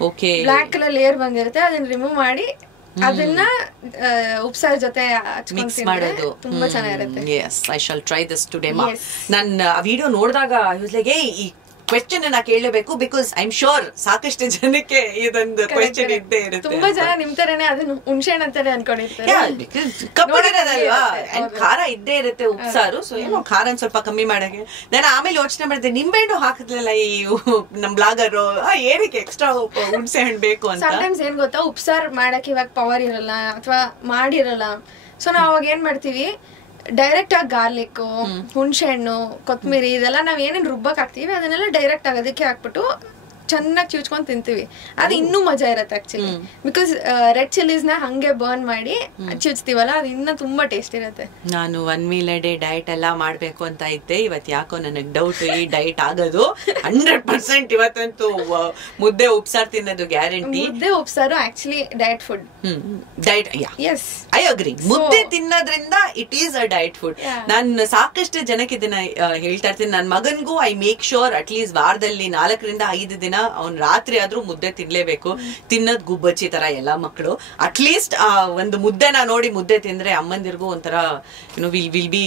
ಓಕೆ. ಬ್ಲಾಕ್ ಕಲರ್ ಲೇಯರ್ ಬಂದಿರುತ್ತೆ, ಅದನ್ನ ರಿಮೂವ್ ಮಾಡಿ ಅದನ್ನ ಉಪ್ಸಾರ್ ಜೊತೆ ಮಿಕ್ಸ್ ಮಾಡೋದು ತುಂಬಾ ಚೆನ್ನಾಗಿರುತ್ತೆ. Yes, I shall try this today. ನಾನು ಆ ವಿಡಿಯೋ ನೋಡಿದಾಗ ಐ ವಾಸ್ ಲೈಕ್, ಈ ಕ್ವೆಶ್ಚನ್ ನಾ ಕೇಳಬೇಕು, ಬಿಕಾಸ್ ಐ ಆಮ್ ಶೋರ್ ಸಾಕಷ್ಟು ಜನಕ್ಕೆ ಇದೊಂದು ಕ್ವೆಶ್ಚನ್ ಇದ್ದೇ ಇರುತ್ತೆ. ತುಂಬಾ ಜನ ನಿಮ್ ತರನೇ ಅದನ್ನ ಹುಣಸೆ ಹಣ್ಣು ಅಂತಾನೆ ಅನ್ಕೊಂಡಿರ್ತಾರೆ. ಕಪ್ಪಗಿರೋದಲ್ವಾ, ಖಾರ ಇದ್ದೇ ಇರುತ್ತೆ ಉಪ್ಸಾರು. ಸೊ ಏನೋ ಖಾರ ಸ್ವಲ್ಪ ಕಮ್ಮಿ ಮಾಡಕ್ಕೆ ನಾನು ಆಮೇಲೆ ಯೋಚನೆ ಮಾಡಿದೆ, ನಿಂಬೆಹಣ್ಣು ಹಾಕಿದ್ಲಲ್ಲ ಈ ನಮ್ ಬ್ಲಾಗರ್, ಏನಕ್ಕೆ ಎಕ್ಸ್ಟ್ರಾ ಹುಣಸೆ ಹಣ್ಣು ಬೇಕು ಅಂತ. ಸಮ್ಟೈಮ್ಸ್ ಏನ್ ಗೊತ್ತಾ, ಉಪ್ಸಾರ್ ಮಾಡಕ್ಕೆ ಇವಾಗ ಪವರ್ ಇರಲ್ಲ ಅಥವಾ ಮಾಡಿರಲ್ಲ. ಸೊ ನಾವ್ ಅವಾಗ ಏನ್ ಮಾಡ್ತೀವಿ, ಡೈರೆಕ್ಟ್ ಆಗಿ ಗಾರ್ಲಿಕ್, ಹುಣಸೆ ಹಣ್ಣು, ಕೊತ್ತಂಬರಿ ಇದೆಲ್ಲ ನಾವ್ ಏನೇನ್ ರುಬ್ಬಕ್ ಹಾಕ್ತಿವಿ ಅದನ್ನೆಲ್ಲ ಡೈರೆಕ್ಟ್ ಆಗಿ ಅದಕ್ಕೆ ಹಾಕ್ಬಿಟ್ಟು ಚೆನ್ನಾಗಿ ಚಿವ್ಚ್ಕೊಂಡ್ ತಿಂತೀವಿ. ಅದು ಇನ್ನೂ ಮಜಾ ಇರತ್ತೆ ಆಕ್ಚುಲಿ. ಬಿಕಾಸ್ ರೆಡ್ ಚಿಲ್ಲೀಸ್ ನ ಹಂಗೆ ಬರ್ನ್ ಮಾಡಿ ಚಿವ್ಚ್ತೀವಲ್ಲ, ಅದು ಇನ್ನ ತುಂಬಾ ಟೇಸ್ಟ್ ಇರತ್ತೆ. ನಾನು 1 meal a day ಡಯಟ್ ಎಲ್ಲ ಮಾಡ್ಬೇಕು ಅಂತ ಇದ್ದೆ. ಇವತ್ತು ಯಾಕೋ ನನಗೆ ಡೌಟ್, ಈ ಡಯಟ್ ಆಗೋದು 100%. ಇವತ್ತಂತೂ ಮುದ್ದೆ ಉಪ್ಸಾರು ತಿನ್ನೋದು ಗ್ಯಾರಂಟಿ. ಮುದ್ದೆ ಉಪ್ಸಾರು actually diet food. Diet, yes, I agree. ಮುದ್ದೆ ತಿನ್ನೋದ್ರಿಂದ it is a diet food. ನಾನು ಸಾಕಷ್ಟು ಜನಕ್ಕೆ ಇದನ್ನ ಹೇಳ್ತಾ ಇರ್ತೀನಿ. ನನ್ನ ಮಗನ್ಗೂ ಐ ಮೇಕ್ ಶೋರ್ ಅಟ್ಲೀಸ್ಟ್ ವಾರದಲ್ಲಿ 4 ರಿಂದ 5 ದಿನ ಅವ್ನ್ ರಾತ್ರಿ ಆದ್ರೂ ಮುದ್ದೆ ತಿನ್ಲೇಬೇಕು. ತಿನ್ನೋದ್ ಗುಬ್ಬಚ್ಚಿ ತರ ಎಲ್ಲಾ ಮಕ್ಕಳು. ಅಟ್ಲೀಸ್ಟ್ ಒಂದು ಮುದ್ದೆನ ನೋಡಿ ಮುದ್ದೆ ತಿಂದ್ರೆ ಅಮ್ಮಂದಿರ್ಗೂ ಒಂಥರ ವಿಲ್ ಬಿ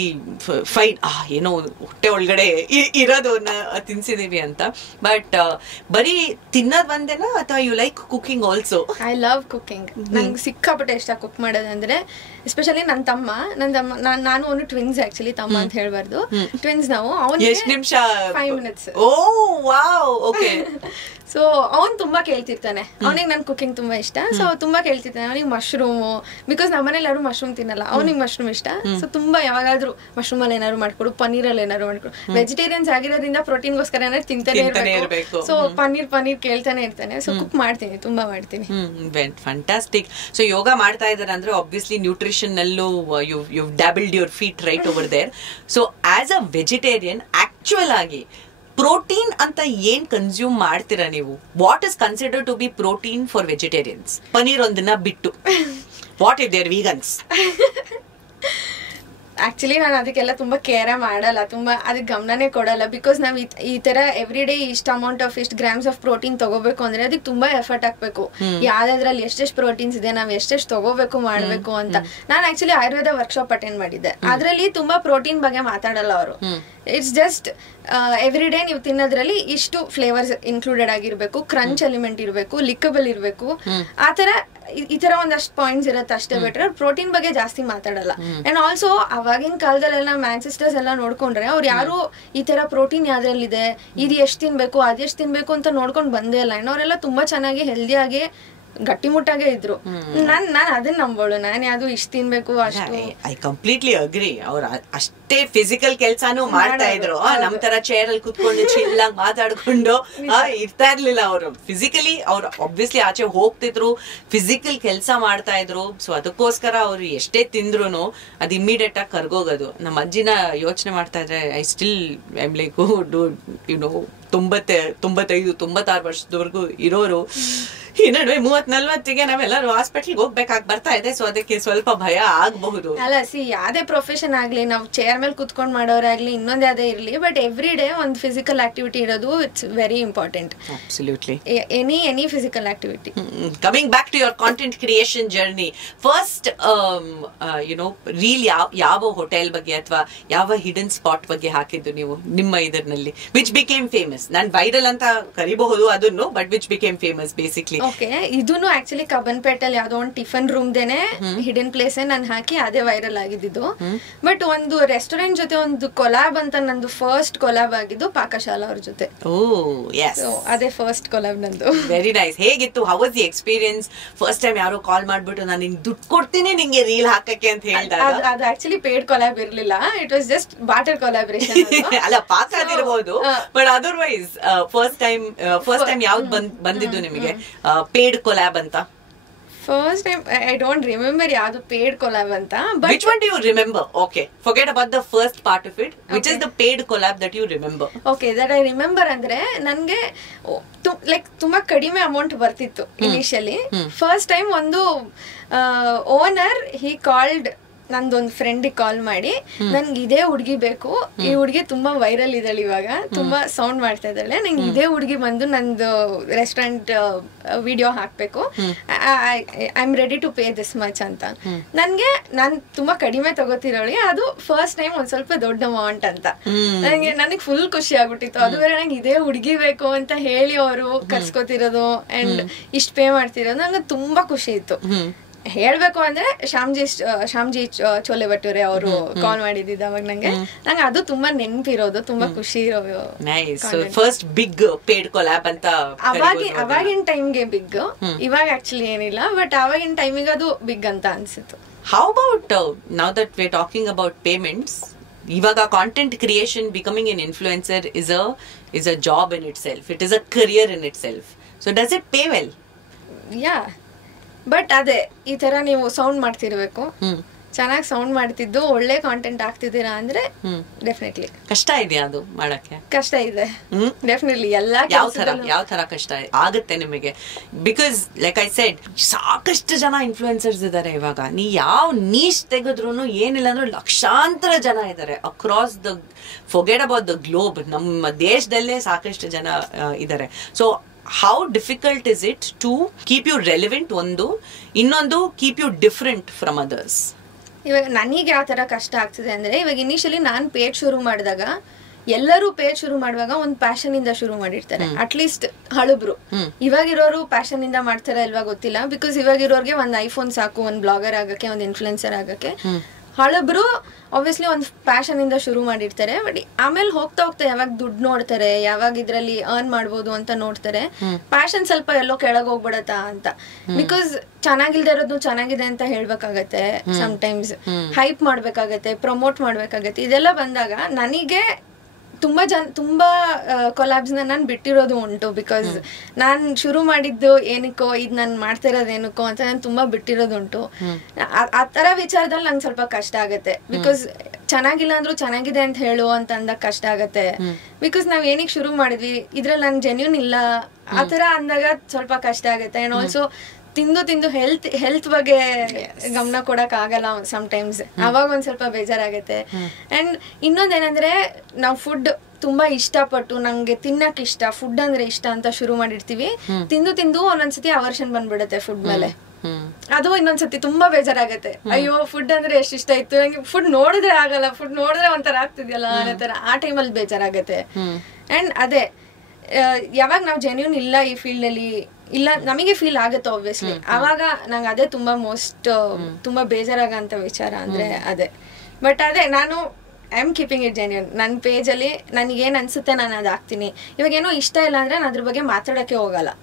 ಫೈನ್, ಏನೋ ಹೊಟ್ಟೆ ಒಳಗಡೆ ಇರೋದು ತಿನ್ಸಿದೀವಿ ಅಂತ. ಬಟ್ ಬರೀ ತಿನ್ನೋದ್ ಒಂದೇನಾ ಅಥವಾ you like cooking also? I love cooking. ನಂಗೆ ಸಿಕ್ಕಾಪಟ್ಟೆ ಇಷ್ಟ ಕುಕ್ ಮಾಡೋದಂದ್ರೆ. ಎಸ್ಪೆಷಲಿ ನನ್ನ ತಮ್ಮ ನಾನು ಅವನು ಟ್ವಿನ್ಸ್. ಆಕ್ಚುಲಿ ತಮ್ಮ ಅಂತ ಹೇಳ್ಬಾರ್ದು, ಟ್ವಿನ್ಸ್ ನಾವು. ಅವನು ಎಷ್ಟು ನಿಮಿಷ? 5 minutes. ಓ ವಾವ್, ಓಕೆ. ಸೊ ಅವ್ನ್ ತುಂಬಾ ಕೇಳ್ತಿರ್ತಾನೆ. ಅವನಿಗೆ ನನ್ ಕುಕಿಂಗ್ ತುಂಬಾ ಇಷ್ಟ. ಸೊ ತುಂಬಾ ಕೇಳ್ತಿರ್ತಾನೆ. ಅವನಿಗೆ ಮಶ್ರೂಮ್, ಬಿಕಾಸ್ ನಮ್ಮನೇಲಿ ಯಾರು ಮಶ್ರೂಮ್ ತಿನ್ನಲ್ಲ, ಅವನಿಗೆ ಮಶ್ರೂಮ್ ಇಷ್ಟ. ಸೊ ತುಂಬಾ ಯಾವಾಗಾದ್ರೂ ಮಶ್ರೂಮ್ ಅಲ್ಲಿ ಏನಾದ್ರು ಮಾಡ್ಕೊಡು, ಪನ್ನೀರಲ್ಲಿ ಏನಾದ್ರು ಮಾಡ್ಕೊಡು. ವೆಜಿಟೇರಿಯನ್ಸ್ ಆಗಿರೋದ್ರಿಂದ ಪ್ರೋಟೀನ್ಗೋಸ್ಕರ ಏನಾದ್ರು ತಿಂತಾನೆ ಇರ್ಬೇಕು. ಸೊ ಪನ್ನೀರ್ ಕೇಳ್ತಾನೆ ಇರ್ತಾನೆ. ಸೊ ಕುಕ್ ಮಾಡ್ತೀನಿ, ತುಂಬಾ ಮಾಡ್ತೀನಿ. ಫ್ಯಾಂಟಾಸ್ಟಿಕ್. ಸೊ ಯೋಗ ಮಾಡ್ತಾ ಇದ್ದಾರೆ ಅಂದ್ರೆ ಆಬ್ವಿಯಸ್ಲಿ ನ್ಯೂಟ್ರಿಷನ್ ನಲ್ಲೂ you dabbled your feet right over there. So as a vegetarian actual ಆಗಿ ಪ್ರೋಟೀನ್ ಅಂತ ಏನ್ ಕನ್ಸ್ಯೂಮ್ ಮಾಡ್ತೀರಾ ನೀವು? What is considered to be protein for vegetarians? Paneer ಒಂದಿನ ಬಿಟ್ಟು, what is there vegans? Actually ನಾನು ಅದಕ್ಕೆಲ್ಲ ತುಂಬಾ ಕೇರ್ ಮಾಡಲ್ಲ, ತುಂಬಾ ಅದಕ್ಕೆ ಗಮನನೇ ಕೊಡಲ್ಲ. ಬಿಕಾಸ್ ನಾವ್ ಈ ತರ ಎವ್ರಿ ಡೇ ಇಷ್ಟ ಅಮೌಂಟ್ ಆಫ್ ಇಷ್ಟು ಗ್ರಾಮ್ಸ್ ಆಫ್ ಪ್ರೋಟೀನ್ ತಗೋಬೇಕು ಅಂದ್ರೆ ಅದಕ್ಕೆ ತುಂಬಾ ಎಫರ್ಟ್ ಹಾಕ್ಬೇಕು. ಯಾವ್ದಾದ್ರಲ್ಲಿ ಎಷ್ಟೆಷ್ಟು ಪ್ರೋಟೀನ್ಸ್ ಇದೆ, ನಾವ್ ಎಷ್ಟೆಷ್ಟು ತಗೋಬೇಕು ಮಾಡ್ಬೇಕು ಅಂತ. ನಾನು ಆಕ್ಚುಲಿ ಆಯುರ್ವೇದ ವರ್ಕ್ಶಾಪ್ ಅಟೆಂಡ್ ಮಾಡಿದ್ದೆ. ಅದ್ರಲ್ಲಿ ತುಂಬಾ ಪ್ರೋಟೀನ್ ಬಗ್ಗೆ ಮಾತಾಡಲ್ಲ ಅವರು. ಇಟ್ಸ್ ಜಸ್ಟ್ ಎವ್ರಿ ಡೇ ನೀವು ತಿನ್ನೋದ್ರಲ್ಲಿ ಇಷ್ಟು ಫ್ಲೇವರ್ಸ್ ಇನ್ಕ್ಲೂಡೆಡ್ ಆಗಿರ್ಬೇಕು, ಕ್ರಂಚ್ ಎಲಿಮೆಂಟ್ ಇರಬೇಕು, ಲಿಕ್ಕಬಲ್ ಇರಬೇಕು, ಆತರ ಈ ತರ ಒಂದಷ್ಟು ಪಾಯಿಂಟ್ಸ್ ಇರುತ್ತೆ ಅಷ್ಟೇ. ಬಿಟ್ರೆ ಪ್ರೋಟೀನ್ ಬಗ್ಗೆ ಜಾಸ್ತಿ ಮಾತಾಡಲ್ಲ. ಅಂಡ್ ಆಲ್ಸೋ ಅವಾಗಿನ ಕಾಲದಲ್ಲೆಲ್ಲ ಮ್ಯಾನ್ಸಿಸ್ಟರ್ಸ್ ಎಲ್ಲ ನೋಡ್ಕೊಂಡ್ರೆ ಅವ್ರು ಯಾರು ಈ ತರ ಪ್ರೋಟೀನ್ ಯಾವ್ದ್ರಲ್ಲಿದೆ, ಇದು ಎಷ್ಟು ತಿನ್ಬೇಕು, ಅದೆಷ್ಟು ತಿನ್ಬೇಕು ಅಂತ ನೋಡ್ಕೊಂಡು ಬಂದೇ ಇಲ್ಲ. ಅಂಡ್ ಅವರೆಲ್ಲ ತುಂಬಾ ಚೆನ್ನಾಗಿ ಹೆಲ್ದಿಯಾಗಿ ಗಟ್ಟಿಮುಟ್ಟಾಗೆ ಇದ್ರು. ನಾನ್ ಅದನ್ನ ನಂಬೋಳು, ನಾನು ಯಾವ್ದು ಇಷ್ಟ ತಿನ್ಬೇಕು ಅಷ್ಟು. I completely agri. ಅವ್ರ ಅಷ್ಟೇ ಫಿಸಿಕಲ್ ಕೆಲ್ಸಾನು ಮಾಡ್ತಾ ಇದ್ರು. ನಮ್ ತರ ಚೇರ್ ಅಲ್ಲಿ ಕುತ್ಕೊಂಡು ಚಿಲ್ಲಾಗಿ ಮಾತಾಡ್ಕೊಂಡು ಇರ್ತಾ ಇರ್ಲಿಲ್ಲ. ಅವರು ಫಿಸಿಕಲಿ ಅವ್ರು ಆಬ್ವಿಯಸ್ಲಿ ಆಚೆ ಹೋಗ್ತಿದ್ರು, ಫಿಸಿಕಲ್ ಕೆಲಸ ಮಾಡ್ತಾ ಇದ್ರು. ಸೊ ಅದಕ್ಕೋಸ್ಕರ ಅವ್ರು ಎಷ್ಟೇ ತಿಂದ್ರು ಅದು ಇಮಿಡಿಯೇಟ್ ಆಗಿ ಕರ್ಗೋಗೋದು. ನಮ್ಮ ಅಜ್ಜಿನ ಯೋಚನೆ ಮಾಡ್ತಾ ಇದ್ರೆ I still I'm like you know 95, 96 ವರ್ಷದವರೆಗೂ ಇರೋರು ಈ ನಡುವೆ 30-40 ನಾವೆಲ್ಲರೂ ಹಾಸ್ಪಿಟಲ್ಗೆ ಹೋಗ್ಬೇಕಾಗಿ ಬರ್ತಾ ಇದೆ. ಸೊ ಅದಕ್ಕೆ ಸ್ವಲ್ಪ ಭಯ ಆಗಬಹುದು. ಅಲ್ಲ ಯಾವ್ದೇ ಪ್ರೊಫೆಷನ್ ಆಗ್ಲಿ, ನಾವು ಚೇರ್ ಮೇಲೆ ಕುತ್ಕೊಂಡ್ ಮಾಡೋರಾಗ್ಲಿ, ಇನ್ನೊಂದ್ ಯಾವ್ದೇ ಇರ್ಲಿ, ಬಟ್ ಎವ್ರಿ ಡೇ ಒಂದು ಫಿಸಿಕಲ್ ಆಕ್ಟಿವಿಟಿ ಇರೋದು it's very important. Absolutely. Any physical activity. Coming back to your content creation journey, first you know reel ಯಾವ ಹೋಟೆಲ್ ಬಗ್ಗೆ ಅಥವಾ ಯಾವ ಹಿಡನ್ ಸ್ಪಾಟ್ ಬಗ್ಗೆ ಹಾಕಿದ್ದು ನೀವು ನಿಮ್ಮ ಇದರಲ್ಲಿ, which became famous? Non viral ಅಂತ ಕರಿಬಹುದು ಅದನ್ನು, but which became famous basically. Okay, ಇದೂನು ಆಕ್ಚುಲಿ ಕಬ್ಬನ್ಪೇಟೆಲ್ ಯಾವ್ದೋ ಒಂದು ಟಿಫನ್ ರೂಮ್ ದೇನೆ ಹಿಡನ್ ಪ್ಲೇಸ್ ನಾನು ಹಾಕಿ ಅದೇ ವೈರಲ್ ಆಗಿದ್ದು. ಬಟ್ ಒಂದು ರೆಸ್ಟೋರೆಂಟ್ ಜೊತೆ ಒಂದು ಕೊಲಾಬ್ ಅಂತ ನಂದು ಫಸ್ಟ್ ಕೊಲಾಬ್ ಆಗಿದ್ದು ಪಾಕಶಾಲಾ ಅವ್ರ ಜೊತೆ. ಅದೇ ಫಸ್ಟ್ ಕೊಲಾಬ್ ನಂದು. Very nice. ಹೇಗಿತ್ತು? How was the experience? First time ಯಾರೋ ಕಾಲ್ ಮಾಡ್ಬಿಟ್ಟು ನಾನು ನಿಂಗೆ ದುಡ್ಡು ಕೊಡ್ತೀನಿ ನಿಂಗೆ ರೀಲ್ ಹಾಕಕ್ಕೆ ಅಂತ ಹೇಳಿದಾಗ, ಅದು ಆಕ್ಚುಲಿ ಪೇಡ್ ಕೊಲಾಬ್ ಇರ್ಲಿಲ್ಲ, ಇಟ್ ವಾಸ್ ಜಸ್ಟ್ ಬಾಟರ್ ಕೊಲಾಬರೇಷನ್. ಅಲ್ಲ, ಪಾಕ ಆಗಿರಬಹುದು, ಬಟ್ ಅದರ್ವೈಸ್ ಫಸ್ಟ್ ಟೈಮ್ ಯಾವ್ದು ಬಂದಿದ್ದು ನಿಮಗೆ ಪೇಡ್ ಕೊಲಾಬ್ ಅಂತ? First time, I don't remember ಯಾವ್ದು paid collab ಅಂತ. But which one do you remember? Okay, forget about the first part of it. Which is the paid collab that you remember? Okay, that I remember ಅಂದ್ರೆ ನನ್ಗೆ ಲೈಕ್ ತುಂಬಾ ಕಡಿಮೆ ಅಮೌಂಟ್ ಬರ್ತಿತ್ತು ಇನಿಷಿಯಲಿ. ಫಸ್ಟ್ ಟೈಮ್ ಒಂದು ಓನರ್ ಹಿ ಕಾಲ್ಡ್ ನಂದೊಂದು ಫ್ರೆಂಡಿಗೆ ಕಾಲ್ ಮಾಡಿ, ನನ್ಗೆ ಇದೇ ಹುಡುಗಿ ಬೇಕು, ಈ ಹುಡುಗಿ ತುಂಬಾ ವೈರಲ್ ಇದ್ದಾಳೆ, ಇವಾಗ ತುಂಬಾ ಸೌಂಡ್ ಮಾಡ್ತಾ ಇದ್ದಾಳೆ, ನಂಗೆ ಇದೇ ಹುಡುಗಿ ಬಂದು ನಂದು ರೆಸ್ಟೋರೆಂಟ್ ವಿಡಿಯೋ ಹಾಕ್ಬೇಕು, I am ready to pay this much ಅಂತ. ನಾನು ತುಂಬಾ ಕಡಿಮೆ ತಗೋತಿರೋಳಿ, ಅದು ಫಸ್ಟ್ ಟೈಮ್ ಒಂದ್ ಸ್ವಲ್ಪ ದೊಡ್ಡ ಅಮೌಂಟ್ ಅಂತ. ನನಗೆ ಫುಲ್ ಖುಷಿ ಆಗ್ಬಿಟ್ಟಿತ್ತು. ಅದು ಬೇರೆ ನಂಗೆ ಇದೇ ಹುಡುಗಿ ಬೇಕು ಅಂತ ಹೇಳಿ ಅವರು ಕರ್ಸ್ಕೊತಿರೋದು ಅಂಡ್ ಇಷ್ಟ ಪೇ ಮಾಡ್ತಿರೋದು ನಂಗೆ ತುಂಬಾ ಖುಷಿ ಇತ್ತು. ಹೇಳ್ಬೇಕು ಅಂದ್ರೆ ಶ್ಯಾಮ್ಜಿ ಚೋಲೆ ಭಟೂರೆ ಅವರು ಕಾಲ್ ಮಾಡಿದ್ದ ಅವಾಗ ನಂಗೆ ಅದು ತುಂಬಾ ನೆನಪಿರೋದು, ತುಂಬಾ ಖುಷಿ ಇರೋದು. ಫಸ್ಟ್ ಬಿಗ್ ಪೇಡ್ ಕೊಲಾಬ್ ಅಂತ ಅವಾಗಿನ ಟೈಮ್ಗೆ ಬಿಗ್, ಇವಾಗ ಆಕ್ಚುಲಿ ಏನಿಲ್ಲ, ಬಟ್ ಅವಾಗಿನ ಟೈಮಿಗೆ ಅದು ಬಿಗ್ ಅಂತ ಅನ್ಸಿತ್ತು. How about now that we are talking about payments, ಇವಾಗ content creation becoming an influencer is a job in itself, it is a career in itself, so does it pay well? Yeah, but ಅದೇ ಈ ತರ ನೀವು ಸೌಂಡ್ ಮಾಡ್ತಿರ್ಬೇಕು, ಚೆನ್ನಾಗಿ ಸೌಂಡ್ ಮಾಡ್ತಿದ್ದು ಒಳ್ಳೆ ಕಾಂಟೆಂಟ್ ಆಗ್ತಿದ್ದೀರಾ ಅಂದ್ರೆ ಡೆಫಿನೆಟ್ಲಿ. ಕಷ್ಟ ಇದೆಯಾ ಅದು ಮಾಡಕ್ಕೆ? ಕಷ್ಟ ಇದೆ ಡೆಫಿನೆಟ್ಲಿ. ಎಲ್ಲ ಯಾವ ತರ ಕಷ್ಟ ಆಗುತ್ತೆ ನಿಮಗೆ? ಬಿಕಾಸ್ ಲೈಕ್ ಐ ಸೆಡ್, ಸಾಕಷ್ಟು ಜನ ಇನ್ಫ್ಲುಯೆನ್ಸರ್ಸ್ ಇದಾರೆ ಇವಾಗ. ನೀ ಯಾವ ನೀಶ್ ತೆಗೆದ್ರು ಏನಿಲ್ಲ ಅಂದ್ರೂ ಲಕ್ಷಾಂತರ ಜನ ಇದಾರೆ across the, forget about the globe. ನಮ್ಮ ದೇಶದಲ್ಲೇ ಸಾಕಷ್ಟು ಜನ ಇದಾರೆ. So how difficult is it to keep you relevant, ಒಂದು ಇನ್ನೊಂದು keep you different from others? ಇವಾಗ ನನಗೆ ಯಾವ ತರ ಕಷ್ಟ ಆಗ್ತಿದೆ ಅಂದ್ರೆ, ಇವಾಗ ಇನಿಷಿಯಲಿ ನಾನು ಪೇಜ್ ಶುರು ಮಾಡಿದಾಗ ಎಲ್ಲರೂ ಪೇಜ್ ಶುರು ಮಾಡುವಾಗ ಒಂದು ಪ್ಯಾಷನ್ ಇಂದ ಶುರು ಮಾಡಿರ್ತಾರೆ, ಅಟ್ಲೀಸ್ಟ್ ಹಳಬ್ರು. ಇವಾಗಿರೋರು ಪ್ಯಾಷನ್ ಇಂದ ಮಾಡ್ತಾರ ಇಲ್ವಾ ಗೊತ್ತಿಲ್ಲ, ಬಿಕಾಸ್ ಇವಾಗಿರೋರ್ಗೆ ಒಂದು ಐಫೋನ್ ಸಾಕು ಒಂದು ಬ್ಲಾಗರ್ ಆಗಕ್ಕೆ, ಒಂದು ಇನ್ಫ್ಲುಯೆನ್ಸರ್ ಆಗಕ್ಕೆ. ಹಳಬ್ರು ಆಬ್ವಿಯಸ್ಲಿ ಒಂದು ಪ್ಯಾಷನ್ ಇಂದ ಶುರು ಮಾಡಿರ್ತಾರೆ, ಬಟ್ ಆಮೇಲೆ ಹೋಗ್ತಾ ಹೋಗ್ತಾ ಯಾವಾಗ ದುಡ್ಡು ನೋಡ್ತಾರೆ, ಯಾವಾಗ ಇದ್ರಲ್ಲಿ ಅರ್ನ್ ಮಾಡ್ಬೋದು ಅಂತ ನೋಡ್ತಾರೆ, ಪ್ಯಾಷನ್ ಸ್ವಲ್ಪ ಎಲ್ಲೋ ಕೆಳಗ್ ಹೋಗ್ಬಿಡತ್ತಾ ಅಂತ. ಬಿಕಾಸ್ ಚೆನ್ನಾಗಿಲ್ದೇ ಇರೋದು ಚೆನ್ನಾಗಿದೆ ಅಂತ ಹೇಳ್ಬೇಕಾಗತ್ತೆ, ಸಮ್ಟೈಮ್ಸ್ ಹೈಪ್ ಮಾಡ್ಬೇಕಾಗತ್ತೆ, ಪ್ರಮೋಟ್ ಮಾಡ್ಬೇಕಾಗತ್ತೆ. ಇದೆಲ್ಲ ಬಂದಾಗ ನನಗೆ ತುಂಬಾ ಕೊಲಾಬ್ಸ್ ನಾನು ಬಿಟ್ಟಿರೋದು ಉಂಟು. ಬಿಕಾಸ್ ನಾನ್ ಶುರು ಮಾಡಿದ್ದು ಏನಕ್ಕೋ, ಇದು ನಾನು ಮಾಡ್ತಿರೋದು ಏನಕ್ಕೋ ಅಂತ ನಾನು ತುಂಬಾ ಬಿಟ್ಟಿರೋದು ಉಂಟು. ಆ ತರ ವಿಚಾರದಲ್ಲಿ ನಂಗೆ ಸ್ವಲ್ಪ ಕಷ್ಟ ಆಗತ್ತೆ. ಬಿಕಾಸ್ ಚೆನ್ನಾಗಿಲ್ಲ ಅಂದ್ರೂ ಚೆನ್ನಾಗಿದೆ ಅಂತ ಹೇಳು ಅಂತ ಅಂದಾಗ ಕಷ್ಟ ಆಗತ್ತೆ. ಬಿಕಾಸ್ ನಾವ್ ಏನಕ್ಕೆ ಶುರು ಮಾಡಿದ್ವಿ, ಇದ್ರಲ್ಲಿ ನನ್ ಜೆನ್ಯೂನ್ ಇಲ್ಲ ಆತರ ಅಂದಾಗ ಸ್ವಲ್ಪ ಕಷ್ಟ ಆಗತ್ತೆ. ಅಂಡ್ ಆಲ್ಸೋ ತಿಂದು ಹೆಲ್ತ್ ಬಗ್ಗೆ ಗಮನ ಕೊಡಕ್ ಆಗಲ್ಲ ಸಮ್ಟೈಮ್ಸ್, ಅವಾಗ ಒಂದ್ ಸ್ವಲ್ಪ ಬೇಜಾರಾಗತ್ತೆ. ಅಂಡ್ ಇನ್ನೊಂದೇನಂದ್ರೆ, ನಾವು ಫುಡ್ ತುಂಬಾ ಇಷ್ಟಪಟ್ಟು ನಂಗೆ ತಿನ್ನಕ್ ಇಷ್ಟ, ಫುಡ್ ಅಂದ್ರೆ ಇಷ್ಟ ಅಂತ ಶುರು ಮಾಡಿರ್ತೀವಿ. ತಿಂದು ಒಂದೊಂದ್ಸತಿ ಅವರ್ಷನ್ ಬಂದ್ಬಿಡತ್ತೆ ಫುಡ್ ಮೇಲೆ. ಅದು ಇನ್ನೊಂದ್ಸತಿ ತುಂಬಾ ಬೇಜಾರಾಗತ್ತೆ. ಅಯ್ಯೋ ಫುಡ್ ಅಂದ್ರೆ ಎಷ್ಟು ಇಷ್ಟ ಇತ್ತು ನಂಗೆ, ಫುಡ್ ನೋಡಿದ್ರೆ ಆಗಲ್ಲ, ಫುಡ್ ನೋಡಿದ್ರೆ ಒಂಥರ ಆಗ್ತಿದ್ಯಲ್ಲ ಅನ್ನೋ ತರ ಆ ಟೈಮಲ್ಲಿ ಬೇಜಾರಾಗತ್ತೆ. ಅಂಡ್ ಅದೇ ಯಾವಾಗ ನಾವ್ ಜೆನ್ಯೂನ್ ಇಲ್ಲ ಈ ಫೀಲ್ಡ್ ಅಲ್ಲಿ ಇಲ್ಲ ನಮಗೆ ಫೀಲ್ ಆಗುತ್ತೆ ಆಬ್ವಿಯಸ್ಲಿ, ಅವಾಗ ನಂಗೆ ಅದೇ ತುಂಬಾ ಬೇಜಾರಾಗಂತ ವಿಚಾರ ಅಂದ್ರೆ ಅದೇ. ಬಟ್ ಅದೇ ನಾನು I am keeping it genuine. ನನ್ನ ಪೇಜಲ್ಲಿ ನನಗೇನು ಅನ್ಸುತ್ತೆ ನಾನು ಅದು ಹಾಕ್ತೀನಿ. ಇವಾಗ ಏನೋ ಇಷ್ಟ ಇಲ್ಲ ಅಂದ್ರೆ ನಾನು ಅದ್ರ ಬಗ್ಗೆ ಮಾತಾಡೋಕ್ಕೆ ಹೋಗಲ್ಲ.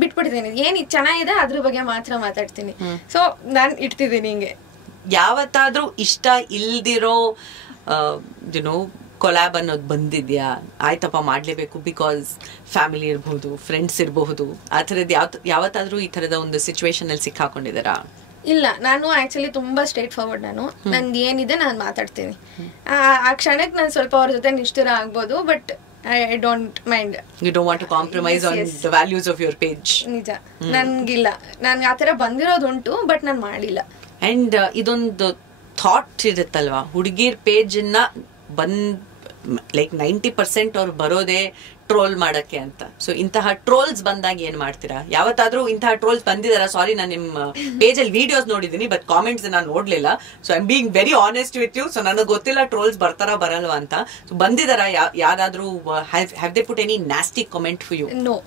ಬಿಟ್ಬಿಡ್ತೀನಿ. ಏನ್ ಚೆನ್ನಾಗಿದೆ ಅದ್ರ ಬಗ್ಗೆ ಮಾತ್ರ ಮಾತಾಡ್ತೀನಿ. ಸೊ ನಾನ್ ಇಡ್ತಿದ್ದೀನಿ ಹಿಂಗೆ. ಯಾವತ್ತಾದ್ರೂ ಇಷ್ಟ ಇಲ್ದಿರೋ ಕೊಲಾಬ್ ಅನ್ನೋದು ಬಂದಿದ್ಯಾ? ಆಯ್ತಪ್ಪ ಮಾಡ್ಲೇಬೇಕು ಬಿಕಾಸ್ ಫ್ಯಾಮಿಲಿ ಇರಬಹುದು, ಫ್ರೆಂಡ್ಸ್ ಇರಬಹುದು, ಆ ಥರದ್ದು ಯಾವತ್ತಾದ್ರೂ ಈ ತರದ ಒಂದು ಸಿಚುವೇಶನ್ ಅಲ್ಲಿ ಸಿಕ್ಕಾಕೊಂಡಿದ್ದೀರಾ? ಇಲ್ಲ, ನಾನು ಆಕ್ಚುಲಿ ತುಂಬಾ ಸ್ಟ್ರೇಟ್ ಫಾರ್ವರ್ಡ್. ನಂದು ಏನಿದೆ ನಾನು ಮಾತಾಡ್ತೀನಿ. ಆ ಕ್ಷಣಕ್ಕೆ ನಾನು ಸ್ವಲ್ಪ ಅವ್ರ ಜೊತೆ ನಿಷ್ಠುರ ಆಗ್ಬೋದು, but I don't mind. You don't want to compromise on the values of your page. ನಿಜ, ನನ್ಗಿಲ್ಲ. ನನ್ಗೆ ಆ ಥರ ಬಂದಿರೋದುಂಟು, ಬಟ್ ನಾನು ಮಾಡಿಲ್ಲ. ಅಂಡ್ ಇದೊಂದು ಥಾಟ್ ಇರುತ್ತಲ್ವಾ, ಹುಡುಗಿರ್ ಪೇಜ್ ಲೈಕ್ 90% ಅವ್ರು ಬರೋದೇ ಟ್ರೋಲ್ ಮಾಡಕ್ಕೆ ಅಂತ. ಸೊ ಇಂತಹ ಟ್ರೋಲ್ಸ್ ಬಂದಾಗ ಏನ್ ಮಾಡ್ತೀರಾ? ಯಾವತ್ತಾದ್ರೂ ಇಂತಹ ಟ್ರೋಲ್ಸ್ ಬಂದಿದಾರ? ಸಾರಿ, ನಾನು ನಿಮ್ಮ ಪೇಜ್ ಅಲ್ಲಿ ವಿಡಿಯೋಸ್ ನೋಡಿದೀನಿ, ಬಟ್ ಕಾಮೆಂಟ್ಸ್ ನಾನು ನೋಡ್ಲಿಲ್ಲ. So I am being very honest with you. So ನನಗೆ ಗೊತ್ತಿಲ್ಲ ಟ್ರೋಲ್ಸ್ ಬರ್ತಾರಾ ಬರಲ್ವಾ ಅಂತ. ಸೊ ಬಂದಿದಾರ ಯಾರಾದ್ರೂ? Have they put any nasty comment for you? No.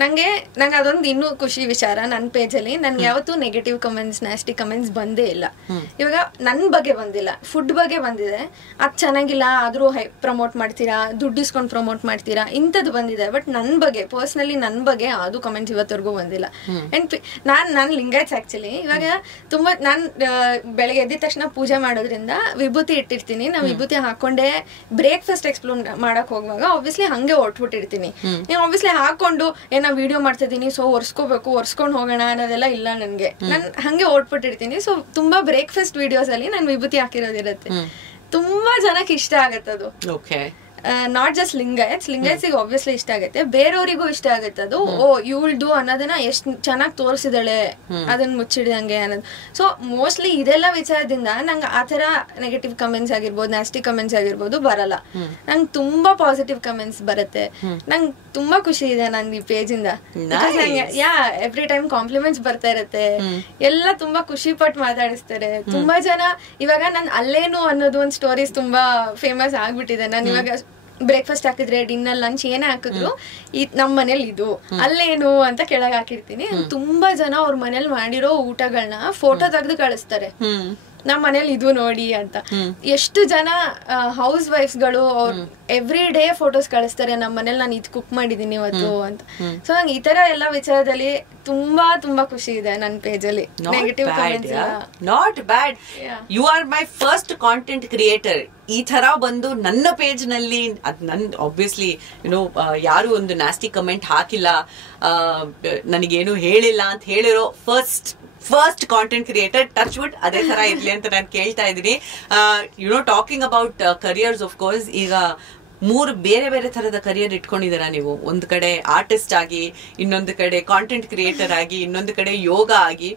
ನಂಗೆ ಅದೊಂದು ಇನ್ನೂ ಖುಷಿ ವಿಚಾರ. ನನ್ನ ಪೇಜಲ್ಲಿ ನನ್ಗೆ ಯಾವತ್ತೂ ನೆಗೆಟಿವ್ ಕಮೆಂಟ್ಸ್, ನಾಸ್ಟಿ ಕಮೆಂಟ್ಸ್ ಬಂದೇ ಇಲ್ಲ. ಇವಾಗ ನನ್ನ ಬಗ್ಗೆ ಬಂದಿಲ್ಲ, ಫುಡ್ ಬಗ್ಗೆ ಬಂದಿದೆ. ಅದು ಚೆನ್ನಾಗಿಲ್ಲ ಆದ್ರೂ ಪ್ರಮೋಟ್ ಮಾಡ್ತೀರಾ, ದುಡ್ಡು ಇಸ್ಕೊಂಡು ಪ್ರಮೋಟ್ ಮಾಡ್ತೀರಾ, ಇಂಥದ್ದು ಬಂದಿದೆ. ಬಟ್ ನನ್ನ ಬಗ್ಗೆ ಪರ್ಸ್ನಲಿ ನನ್ನ ಬಗ್ಗೆ ಅದು ಕಮೆಂಟ್ಸ್ ಇವತ್ತವರೆಗೂ ಬಂದಿಲ್ಲ. ಅಂಡ್ ನಾನು ಲಿಂಗಾಯತ್ಸ್ ಆಕ್ಚುಲಿ. ಇವಾಗ ತುಂಬಾ ನಾನು ಬೆಳಗ್ಗೆ ಎದ್ದ ತಕ್ಷಣ ಪೂಜೆ ಮಾಡೋದ್ರಿಂದ ವಿಭೂತಿ ಇಟ್ಟಿರ್ತೀನಿ. ನಾವು ವಿಭೂತಿ ಹಾಕೊಂಡೆ ಬ್ರೇಕ್ಫಾಸ್ಟ್ ಎಕ್ಸ್ಪ್ಲೋರ್ ಮಾಡಕ್ ಹೋಗುವಾಗ ಆಬ್ವಿಯಸ್ಲಿ ಹಂಗೆ ಹೊಟ್ಬಿಟ್ಟಿರ್ತೀನಿ. ನೀವು ಆಬ್ವಿಯಸ್ಲಿ ಹಾಕೊಂಡು ವಿಡಿಯೋ ಮಾಡ್ತಿದ್ದೀನಿ, ಸೊ ಒರ್ಸ್ಕೊಂಡು ಹೋಗೋಣ ಅನ್ನೋದೆಲ್ಲ ಇಲ್ಲ ನನ್ಗೆ. ನಾನು ಹಂಗೆ ಓಡ್ಬಿಟ್ಟಿರ್ತೀನಿ. ಸೊ ತುಂಬಾ ಬ್ರೇಕ್ಫಾಸ್ಟ್ ವಿಡಿಯೋಸ್ ಅಲ್ಲಿ ನಾನು ವಿಭೂತಿ ಹಾಕಿರೋದಿರತ್ತೆ. ತುಂಬಾ ಜನಕ್ಕೆ ಇಷ್ಟ ಆಗತ್ತದು. ನಾಟ್ ಜಸ್ಟ್ ಲಿಂಗಾಯತ್ಸಿಗೆ ಆಬ್ವಿಯಸ್ಲಿ ಇಷ್ಟ ಆಗುತ್ತೆ, ಬೇರೆಯವರಿಗೂ ಇಷ್ಟ ಆಗುತ್ತೆ ಅದು. ಓ ಇವಳ್ದು ಅನ್ನೋದನ್ನ ಎಷ್ಟು ಚೆನ್ನಾಗಿ ತೋರಿಸಿದಳೆ, ಅದನ್ನ ಮುಚ್ಚಿಡ್ದಂಗೆ ಅನ್ನೋದು. ಸೊ ಮೋಸ್ಟ್ಲಿ ಇದೆಲ್ಲ ವಿಚಾರದಿಂದ ನಂಗೆ ಆತರ ನೆಗೆಟಿವ್ ಕಮೆಂಟ್ಸ್ ಆಗಿರ್ಬೋದು, ನಾಸ್ಟಿ ಕಮೆಂಟ್ಸ್ ಆಗಿರ್ಬೋದು ಬರಲ್ಲ. ನಂಗೆ ತುಂಬಾ ಪಾಸಿಟಿವ್ ಕಮೆಂಟ್ಸ್ ಬರುತ್ತೆ. ನಂಗೆ ತುಂಬಾ ಖುಷಿ ಇದೆ ನನ್ ಈ ಪೇಜ್ ಇಂದ. ಎವ್ರಿ ಟೈಮ್ ಕಾಂಪ್ಲಿಮೆಂಟ್ಸ್ ಬರ್ತಾ ಇರತ್ತೆ, ಎಲ್ಲ ತುಂಬಾ ಖುಷಿ ಪಟ್ಟು ಮಾತಾಡಿಸ್ತಾರೆ ತುಂಬಾ ಜನ. ಇವಾಗ ನನ್ ಅಲ್ಲೇನು ಅನ್ನೋದು ಒಂದು ಸ್ಟೋರೀಸ್ ತುಂಬಾ ಫೇಮಸ್ ಆಗ್ಬಿಟ್ಟಿದೆ. ನಾನು ಇವಾಗ ಬ್ರೇಕ್ಫಾಸ್ಟ್ ಹಾಕಿದ್ರೆ, ಡಿನ್ನರ್, ಲಂಚ್ ಏನೇ ಹಾಕಿದ್ರು ನಮ್ ಮನೇಲಿ ಇದು ಅಲ್ಲೇನು ಅಂತ ಕೆಳಗೆ ಹಾಕಿರ್ತೀನಿ. ತುಂಬಾ ಜನ ಅವ್ರ ಮನೇಲಿ ಮಾಡಿರೋ ಊಟಗಳನ್ನ ಫೋಟೋ ತೆಗೆದು ಕಳಿಸ್ತಾರೆ, ನಮ್ ಮನೇಲಿ ಇದು ನೋಡಿ ಅಂತ. ಎಷ್ಟು ಜನ ಹೌಸ್ ವೈಫ್ಸ್ ಗಳು ಅವ್ರ ಎವ್ರಿ ಡೇ ಫೋಟೋಸ್ ಕಳಿಸ್ತಾರೆ, ನಮ್ ಮನೇಲಿ ನಾನು ಇದು ಕುಕ್ ಮಾಡಿದೀನಿ ಇವತ್ತು ಅಂತ. ಸೊ ನಂಗೆ ಈ ತರ ಎಲ್ಲ ವಿಚಾರದಲ್ಲಿ ತುಂಬಾ ತುಂಬಾ ಖುಷಿ ಇದೆ ನನ್ನ ಪೇಜ್ ಅಲ್ಲಿ. Negative comments not bad. You are my first content creator. ಈ ತರ ಬಂದು ನನ್ನ ಪೇಜ್ ನಲ್ಲಿ ಆಬ್ವಿಯಸ್ಲಿ ಯಾರು ಒಂದು ನಾಸ್ಟಿ ಕಮೆಂಟ್ ಹಾಕಿಲ್ಲ, ನನಗೇನು ಹೇಳಿಲ್ಲ ಅಂತ ಹೇಳಿರೋ first content creator. Touch wood ಅದೇ ತರ ಇರ್ಲಿ ಅಂತ ನಾನು ಕೇಳ್ತಾ ಇದ್ದೀನಿ. Talking about careers, of course ಈಗ 3 ಬೇರೆ ಬೇರೆ ತರದ ಕರಿಯರ್ ಇಟ್ಕೊಂಡಿದ್ದೀರಾ ನೀವು. ಒಂದು ಕಡೆ ಆರ್ಟಿಸ್ಟ್ ಆಗಿ, ಇನ್ನೊಂದು ಕಡೆ ಕಾಂಟೆಂಟ್ ಕ್ರಿಯೇಟರ್ ಆಗಿ, ಇನ್ನೊಂದು ಕಡೆ ಯೋಗ ಆಗಿ.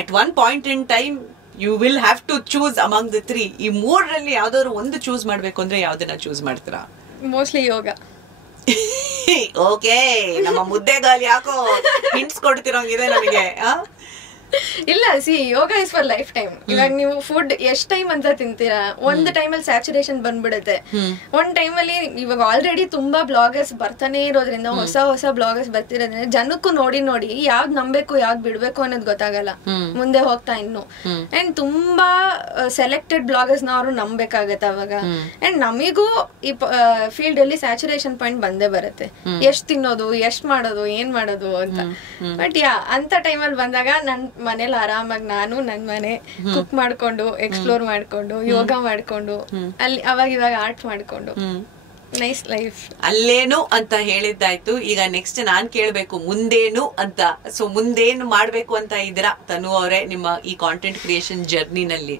At one point in time you will have to choose among the 3. ಈ 3ರಲ್ಲಿ ಯಾವ್ದಾದ್ರು ಒಂದು ಚೂಸ್ ಮಾಡ್ಬೇಕು ಅಂದ್ರೆ ಯಾವ್ದನ್ನ ಚೂಸ್ ಮಾಡ್ತೀರಾ? ಮೋಸ್ಟ್ಲಿ ಯೋಗ. ಓಕೆ, ನಮ್ಮ ಮುದ್ದೆಗಾಲಿ ಯಾಕೋ ಹಿಂಟ್ಸ್ ಕೊಡ್ತಿರೋಂಗಿದೆ ನಮಗೆ. ಇಲ್ಲ, ಯೋಗ ಇಸ್ ಫಾರ್ ಲೈಫ್ ಟೈಮ್. ಇವಾಗ ನೀವು ಫುಡ್ ಎಷ್ಟ್ ಟೈಮ್ ಅಂತ ತಿಂತೀರಾ? ಒಂದು ಟೈಮಲ್ಲಿ ಸ್ಯಾಚುರೇಷನ್ ಬಂದ್ಬಿಡುತ್ತೆ. ಒಂದ್ ಟೈಮಲ್ಲಿ ಇವಾಗ ಆಲ್ರೆಡಿ ತುಂಬಾ ಬ್ಲಾಗರ್ಸ್ ಬರ್ತಾನೆ ಇರೋದ್ರಿಂದ, ಹೊಸ ಬ್ಲಾಗರ್ಸ್ ಬರ್ತಿರೋದ್ರಿಂದ ಜನಕ್ಕೂ ನೋಡಿ ಯಾವ್ದ್ ನಂಬೇಕು ಯಾವ್ದ್ ಬಿಡ್ಬೇಕು ಅನ್ನೋದು ಗೊತ್ತಾಗಲ್ಲ ಮುಂದೆ ಹೋಗ್ತಾ ಇನ್ನು. ಅಂಡ್ ತುಂಬಾ ಸೆಲೆಕ್ಟೆಡ್ ಬ್ಲಾಗರ್ಸ್ ನ ಅವರು ನಂಬೇಕಾಗತ್ತೆ ಅವಾಗ. ಅಂಡ್ ನಮಿಗೂ ಈ ಫೀಲ್ಡ್ ಅಲ್ಲಿ ಸ್ಯಾಚುರೇಷನ್ ಪಾಯಿಂಟ್ ಬಂದೇ ಬರುತ್ತೆ, ಎಷ್ಟ್ ತಿನ್ನೋದು, ಎಷ್ಟ್ ಮಾಡೋದು, ಏನ್ ಮಾಡೋದು ಅಂತ. ಬಟ್ ಅಂತ ಟೈಮಲ್ಲಿ ಬಂದಾಗ ನನ್ ಮನೇಲಿ ಆರಾಮಾಗಿ ನಾನು ನನ್ ಮನೆ ಕುಕ್ ಮಾಡ್ಕೊಂಡು, ಎಕ್ಸ್ಪ್ಲೋರ್ ಮಾಡ್ಕೊಂಡು, ಯೋಗ ಮಾಡ್ಕೊಂಡು, ಅಲ್ಲಿ ಅವಾಗ ಇವಾಗ ಆರ್ಟ್ ಮಾಡ್ಕೊಂಡು ನೈಸ್ ಲೈಫ್. ಅಲ್ಲೇನು ಅಂತ ಹೇಳಿದ್ದಾಯ್ತು. ಈಗ ನೆಕ್ಸ್ಟ್ ನಾನ್ ಕೇಳ್ಬೇಕು ಮುಂದೇನು ಅಂತ. ಸೊ ಮುಂದೇನು ಮಾಡ್ಬೇಕು ಅಂತ ಇದ್ದೀರಾ ತನು ಅವರೇ ನಿಮ್ಮ ಈ ಕಾಂಟೆಂಟ್ ಕ್ರಿಯೇಷನ್ ಜರ್ನಿನಲ್ಲಿ?